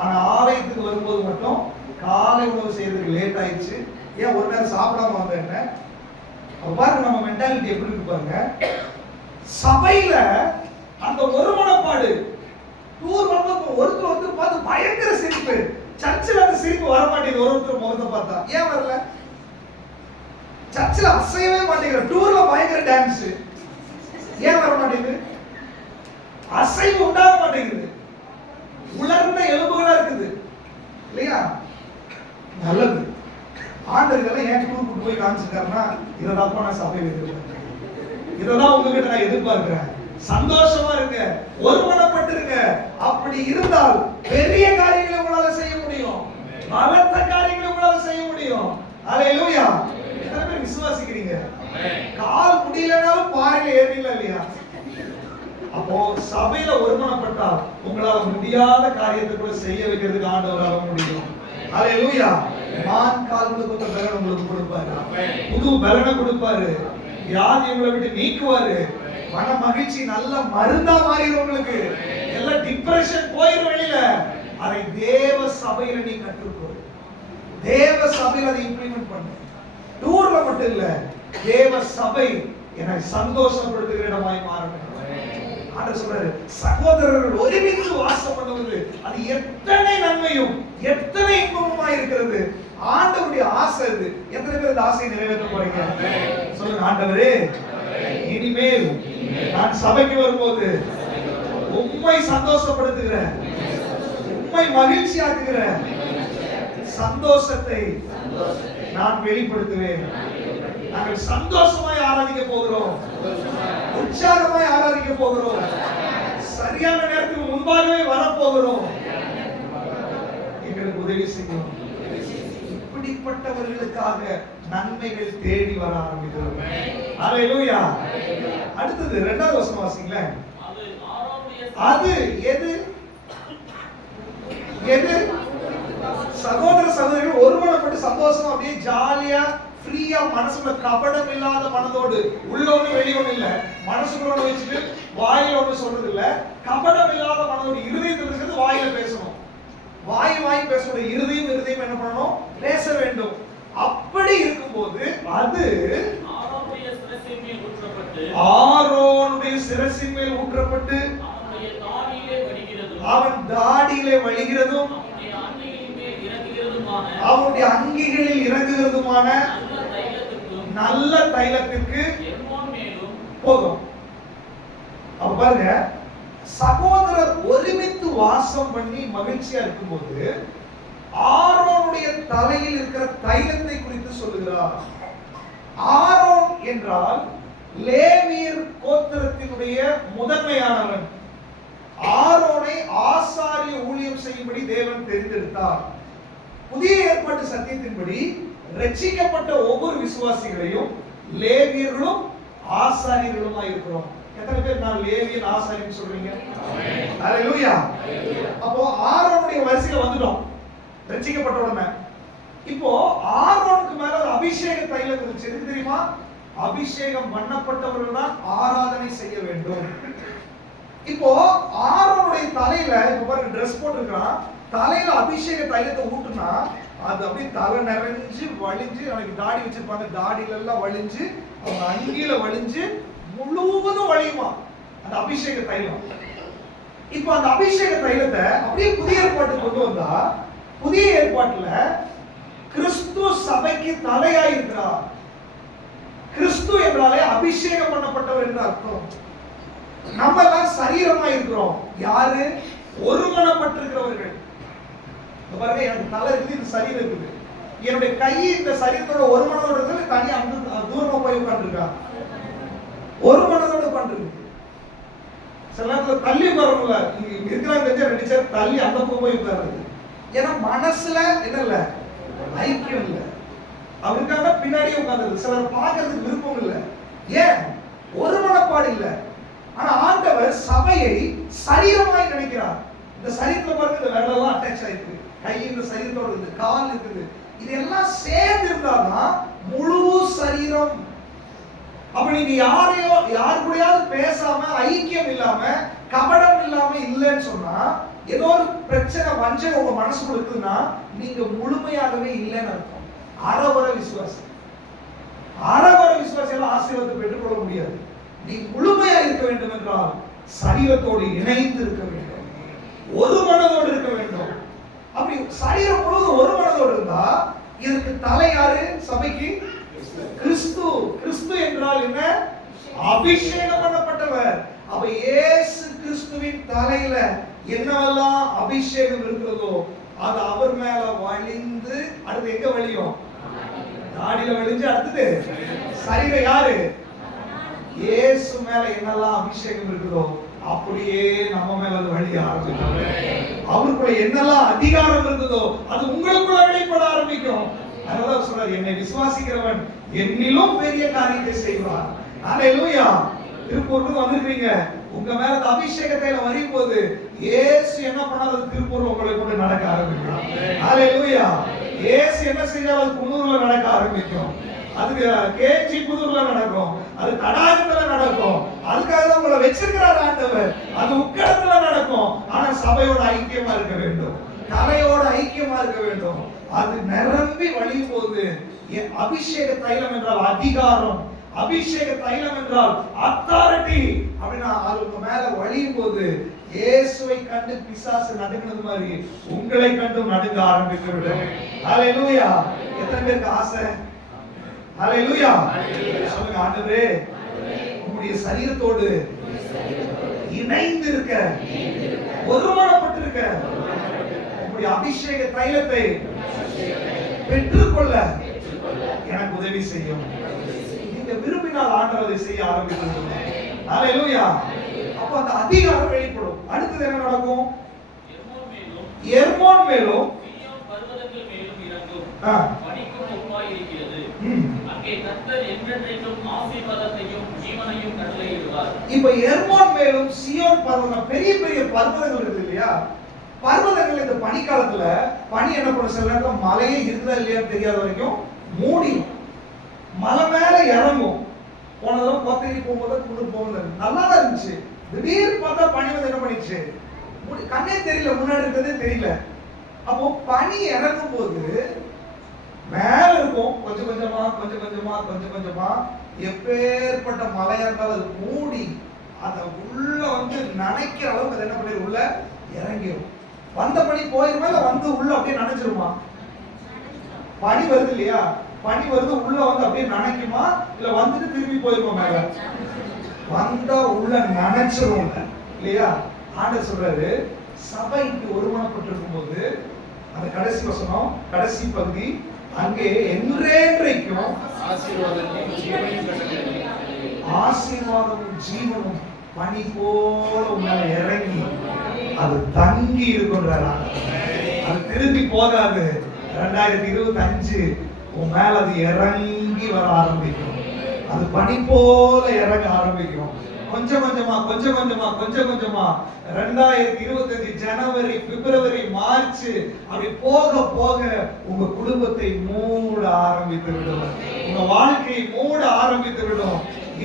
ஆனா ஆலயத்துக்கு வரும்போது மட்டும் காலை உணவு செய்யறதுக்கு லேட் ஆயிடுச்சு. ஏன் ஒரு நேரம் சாப்பிடாம வந்த என்ன? பாருங்க நம்ம மென்டாலிட்டி எப்படி இருக்கு பாருங்க. சபையில அந்த ஒருமனப்பாடு, டூர் வரும்போது ஒருத்தர் பார்த்து பயங்கர சிரிப்பு, சர்ச்சில் அந்த சிரிப்பு வர மாட்டேங்குது. ஒருத்தர் முகத்தை பார்த்தா ஏன் வரல? சர்ச்சில் அசையவே மாட்டேங்கிற, டூர்ல பயங்கர டான்ஸ், ஏன் வர மாட்டேங்குது? அசைவு உண்டாக மாட்டேங்குது, உலர்ந்த எலும்புகளா இருக்குது இல்லையா? நல்லது. ஆண்டவர் இதெல்லாம் ஏன் டூர் கூட்டு போய் காமிச்சிருக்காருன்னா, இதைதான் நான் சபையில் எதிர்பார்க்கிறேன், இதைதான் உங்ககிட்ட நான் எதிர்பார்க்கிறேன். சந்தோஷமா இருங்க, ஒருமனப்பட்டிருங்க. அப்படி இருந்தால் பெரிய காரியங்களை உங்களால செய்ய முடியும், பலத்த காரியங்களை உங்களால செய்ய முடியும். அல்லேலூயா. எத்தனை பேர் விசுவாசிக்கிறீங்க? கால் முடியலனாலும் பாறையில ஏறீங்களா இல்லையா? அப்போ சபையில ஒருமனப்பட்டால் உங்களால முடியாத காரியத்தை கூட செய்ய வைக்கிறதுக்கு ஆண்டவரால முடியும். அல்லேலூயா. மான் கால்களுக்கு கொஞ்சம் பலன் உங்களுக்கு கொடுப்பாரு, புது பலனை கொடுப்பாரு, வியாதி உங்களை விட்டு நீக்குவாரு, மன மகிழ்ச்சி நல்ல மருந்தா மாறிடும், உங்களுக்கு எல்லா டிப்ரெஷன் போயிடும் வெளியில. அதை தேவ சபையில நீ கற்றுக்கோ, தேவ சபையில அதை இம்ப்ளிமெண்ட் பண்ணு. டூர்ல மட்டும் இல்ல, தேவ சபை என்னை சந்தோஷப்படுத்துகிற இடமாய் மாறணும். ஆண்டவர் சொல்றாரு, சகோதரர்கள் ஒருமித்து வாசம் பண்ணுவது அது எத்தனை நன்மையும் எத்தனை இன்பமுமாய் இருக்கிறது. ஆண்டவருடைய ஆசை அது. எத்தனை பேர் இந்த ஆசையை நிறைவேற்ற போறீங்க? சொல்லுங்க, ஆண்டவரே இனிமேல் நான் சபைக்கு வரும்போது உம்மை சந்தோஷப்படுத்துகிறேன், உம்மை மகிழ்ச்சி ஆக்குகிறேன், சந்தோஷத்தை நான் வெளிப்படுத்துவேன். நாங்கள் சந்தோஷமாய் ஆராதிக்க போகிறோம், உற்சாகமாய் ஆராதிக்க போகிறோம், சரியான நேரத்துக்கு முன்பாகவே வரப்போகிறோம். எங்களுக்கு உதவி செய்யும். இப்படிப்பட்டவர்களுக்காக நன்மைகள் தேடி வர ஆரம்பிக்கிறது. அல்லேலூயா. அடுத்தது இரண்டாவது வசனம் வாசிங்களேன். அது எது எது? சகோதர சகோதரிகள் ஒருமனப்பட்டு சந்தோஷமா அப்படியே ஜாலியா ஃப்ரீயா, மனசுல கபடம் இல்லாத மனதோடு, உள்ள ஒண்ணு வெளிய ஒண்ணு இல்ல, மனசுக்குள்ள ஒண்ணு வச்சுட்டு வாயில ஒண்ணு சொல்றது இல்ல, கபடம் இல்லாத மனதோடு இருதயத்தில் இருக்கிறது வாயில பேசணும், வாய் பேசணும், இருதயம் என்ன பண்ணணும்? பேச வேண்டும். அப்படி இருக்கும்போது அது ஆரோனுடைய சிரசின் மேல் ஊற்றப்பட்டு அவன் தாடியிலே வழிகிறதும் அவனுடைய அங்கிகளில் இறங்குகிறதுமான நல்ல தைலத்திற்கு போதும். அப்ப பாருங்க, சகோதரர் ஒருமித்து வாசம் பண்ணி மகிழ்ச்சியா இருக்கும்போது ஆரோனுடைய தலையில் இருக்கிற தைலத்தை குறித்து சொல்லுகிறார். ஆரோன் என்றால் லேவியர் கோத்திரத்தினுடைய முதன்மையானவன். ஆரோனை ஆசாரிய ஊழியம் செய்யும்படி தேவன் தெரிந்தெடுத்தார். புதிய ஏற்பாட்டு சத்தியத்தின்படி ரட்சிக்கப்பட்ட ஒவ்வொரு விசுவாசிகளையும் லேவியர்களும் ஆசாரியர்களுமா இருக்கிறோம். எத்தனை பேர் நான் லேவியன் ஆசாரியன் சொல்றீங்க? அல்லேலூயா. அப்போ ஆரோனுடைய வரிசையில வந்துட்டோம் ரட்சிக்கப்பட்ட உடனே. இப்போ ஆரோனுக்கு மேல ஒரு அபிஷேக தைலம் இருந்துச்சு. எதுக்கு தெரியுமா? அபிஷேகம் பண்ணப்பட்டவர்கள் தான் ஆராதனை செய்ய வேண்டும். இப்போ ஆரோனுடைய தலையில இப்ப பாருங்க, ட்ரெஸ் போட்டுருக்கான், தலையில அபிஷேக தைலத்தை ஊட்டுனா அது அப்படியே தலை நிறைஞ்சு வலிஞ்சு, அவனுக்கு தாடி வச்சிருப்பாங்க, தாடியில எல்லாம் வலிஞ்சு, அவங்க அங்கில வலிஞ்சு முழுவதும் வலியுமா அந்த அபிஷேக தைலம். இப்போ அந்த அபிஷேக தைலத்தை அப்படியே புதிய ஏற்பாட்டுக்கு கொண்டு வந்தா, புதிய ஏற்பாட்டுல கிறிஸ்து சபைக்கு தலையாய் இருக்கிறார். கிறிஸ்து என்றாலே அபிஷேகம் பண்ணப்பட்டவர் என்று அர்த்தம். நம்ம எல்லாம் சரீரமா இருக்கிறோம். யாரு? ஒருமனப்பட்டிருக்கிறவர்கள். பாருங்க, எனக்கு தலை இருக்குது, இந்த சரீரம் இருக்குது, என்னுடைய கை இந்த சரீரத்தோட ஒரு மனதோட இருக்குது, தனி அந்த தூரமா போய் உட்கார்ந்துருக்கா, ஒரு மனதோட உட்கார்ந்துருக்கு. சில நேரத்தில் தள்ளி உட்காரணும்ல, இங்க இருக்கிறாங்க ரெண்டு சேர் தள்ளி அந்த பக்கம் போய் உட்காருது. ஏன்னா மனசுல என்ன இல்ல, ஐக்கியம் இல்லை. அவருக்காக பின்னாடியே உட்கார்ந்து சிலர் பார்க்கறதுக்கு விருப்பம் இல்லை. ஏன்? ஒரு மனப்பாடு இல்லை. ஆனா ஆண்டவர் சபையை சரீரமாய் நினைக்கிறார். இந்த சரீரத்துல பாருங்க, இந்த விரலெல்லாம் அட்டாச் ஆயிருக்கு, கை இந்த சரீரத்தோட இருக்குது, கால் இருக்குது, இதெல்லாம் சேர்ந்து இருந்தாதான் முழு சரீரம். அப்ப நீங்க யாரு கூடயாவது பேசாம, ஐக்கியம் இல்லாம, கபடம் இல்லாம இல்லைன்னு சொன்னா, ஏதோ ஒரு பிரச்சனை வஞ்சகம் உங்க மனசுக்குள்ள இருக்குதுன்னா நீங்க முழுமையாகவே இல்லைன்னு அர்த்தம். அறவர விசுவாசி, அறவர விசுவாசியால ஆசீர்வாதத்தை பெற்றுக்கொள்ள முடியாது. நீ முழுமையா இருக்க வேண்டும் என்றால் சரீரத்தோடு இணைந்து இருக்க வேண்டும், ஒரு மனதோடு இருக்க வேண்டும். அப்படி சரீரம் முழுவதும் ஒரு மனதோடு இருந்தா, இதற்கு தலை யாரு? சபைக்கு கிறிஸ்து. கிறிஸ்து என்றால் என்ன? அபிஷேகம் பண்ணப்பட்டவர். அப்ப இயேசு கிறிஸ்துவின் தலையில என்னவெல்லாம் அபிஷேகம் இருக்கிறதோ அது அவர் மேல வழிந்து அடுத்து எங்க வழியும்? தாடியில வழிஞ்சு அடுத்தது சரீரம் யாரு? இயேசு மேல என்னெல்லாம் அபிஷேகம் இருக்குதோ அப்படியே நம்ம மேல அது வழிய ஆரம்பிக்கும். அவருக்குள்ள என்னெல்லாம் அதிகாரம் இருந்ததோ அது உங்களுக்குள்ள வெளிப்பட ஆரம்பிக்கும். அதனால சொல்றாரு, என்னை விசுவாசிக்கிறவன் என்னிலும் பெரிய காரியத்தை செய்வார். ஹalleluya. திருப்பூருக்கு வந்திருக்கீங்க, உங்க மேல அந்த அபிஷேகத்தைல வரும்போது இயேசு என்ன பண்ணாரு? திருப்பூர் உங்களை கொண்டு நடக்க ஆரம்பிக்கும். ஹalleluya. இயேசு என்ன செஞ்சாலும் அது குன்னூர்ல நடக்க ஆரம்பிக்கும். அது கேஜி புதூர்ல நடக்கும், அது தடாகத்துல நடக்கும். அதுக்காக தான் உங்களை வச்சிருக்கிறார் ஆண்டவர். அது உக்கடத்துல நடக்கும். ஆனா சபையோட ஐக்கியமா இருக்க வேண்டும், தலையோட ஐக்கியமா இருக்க வேண்டும். அது நிரம்பி வழியும் போது அபிஷேக தைலம் என்றால் அதிகாரம், அபிஷேக தைலம் என்றால் அத்தாரிட்டி அப்படின்னா அது உங்க மேல வழியும் போது இயேசுவை கண்டு பிசாசு நடுங்கினது மாதிரி உங்களை கண்டு நடுங்க ஆரம்பித்து விடும். ஹalleluya. எத்தனை பேருக்கு ஆசை? ஹalleluya. சொல்லுங்க, ஆண்டவரே உம்முடைய சரீரத்தோடு இணைந்து இருக்க, ஒருமனப்பட்டு இருக்க, உம்முடைய அபிஷேக தைலத்தை பெற்றுக்கொள்ள எனக்கு உதவி செய்யும். நீங்க விரும்பினால் ஆண்டவர் அதை செய்ய ஆரம்பிக்கிறார். ஹalleluya. அப்ப அந்த அதிகாரம் வெளிப்படும். அடுத்து என்ன நடக்கும்? எர்மோன் மேலும் சீயோன் பர்வதங்கள் மேலும் இறங்கும். ஆ. பனிக்கும் ஒப்பாய் இருக்கிறது. அங்கே கர்த்தர் என்றென்றைக்கும் ஆசீர்வாதத்தையும் ஜீவனையும் கட்டளையிடுவார். இப்ப எர்மோன் மேலும் சீயோன் பர்வதம், பெரிய பெரிய பர்வதங்கள் இருக்கு இல்லையா? பர்வதங்கள் இந்த பனிக்காலத்துல பனி என்ன பண்ண, சில நேரம் மலையே இருக்குதா இல்லையான்னு தெரியாத வரைக்கும் மூடி மலை மேல இறங்கும். போன தடவை கோத்தகிரி போகும்போது குளிர் போகுது, நல்லா தான் இருந்துச்சு. திடீர்னு பார்த்தா பனி வந்து என்ன பண்ணிடுச்சு, கண்ணே தெரியல, முன்னாடி இருக்கிறதே தெரியல. அப்போ பனி இறங்கும் போது மேல இருக்கும், கொஞ்சம் கொஞ்சமா கொஞ்சம் கொஞ்சமா கொஞ்சம் கொஞ்சமா எப்பேற்பட்ட மலையா இருந்தாலும் அது மூடி அதை உள்ள வந்து நனைக்கிற அளவுக்கு அது என்ன பண்ணிடும், உள்ள இறங்கிடும். வந்த பனி போயிருமா இல்ல வந்து உள்ள அப்படியே நனைச்சிருமா? பனி வருது இல்லையா, பனி வருது உள்ள வந்து அப்படியே நனைக்குமா இல்ல வந்துட்டு திரும்பி போயிருமா? மேல வந்தா உள்ள நனைச்சிரும் இல்லையா? ஆண்டவர் சொல்றாரு, சபைக்கு ஒருமனப்பட்டு இருக்கும்போது அந்த கடைசி வசனம், கடைசி பகுதி, அங்கே என்றென்றைக்கும் ஆசீர்வாதமும் ஜீவனும் பனி போல உங்களை இறங்கி அது தங்கி இருக்குன்றாரா. அது திரும்பி போகாது. 2025 உன் மேல அது இறங்கி வர ஆரம்பிக்கும். அது பனி போல இறங்க ஆரம்பிக்கும். கொஞ்சம் கொஞ்சமா கொஞ்சம் கொஞ்சமா கொஞ்சம் கொஞ்சமா 2025 ஜனவரி, பிப்ரவரி, மார்ச் அப்படி போக போக உங்க குடும்பத்தை மூட ஆரம்பித்து விடும், உங்க வாழ்க்கையை மூட ஆரம்பித்து விடும்.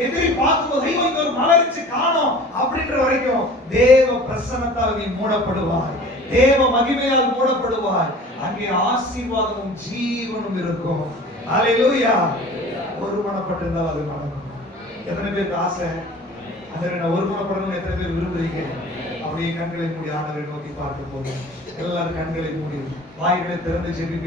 எதிரி பார்க்கும்போது ஐயோ இங்க ஒரு மலர்ச்சி காணோம் அப்படின்ற வரைக்கும் தேவ பிரசன்னத்தால் நீ மூடப்படுவாய், தேவ மகிமையால் மூடப்படுவாய். அங்கே ஆசீர்வாதமும் ஜீவனும் இருக்கும். ஹalleluya. ஒருமனப்பட்டிருந்தால் அது நடக்கும். எத்தனை பேருக்கு ஆசை? அதை ஒருமனப்படணும் எத்தனை பேர் விரும்புறீங்க? அப்படியே கண்களை மூடி ஆண்டவரை நோக்கி பார்க்கும் போது எல்லாரும் கண்களை மூடி வாய்களை திறந்து ஜெபிக்க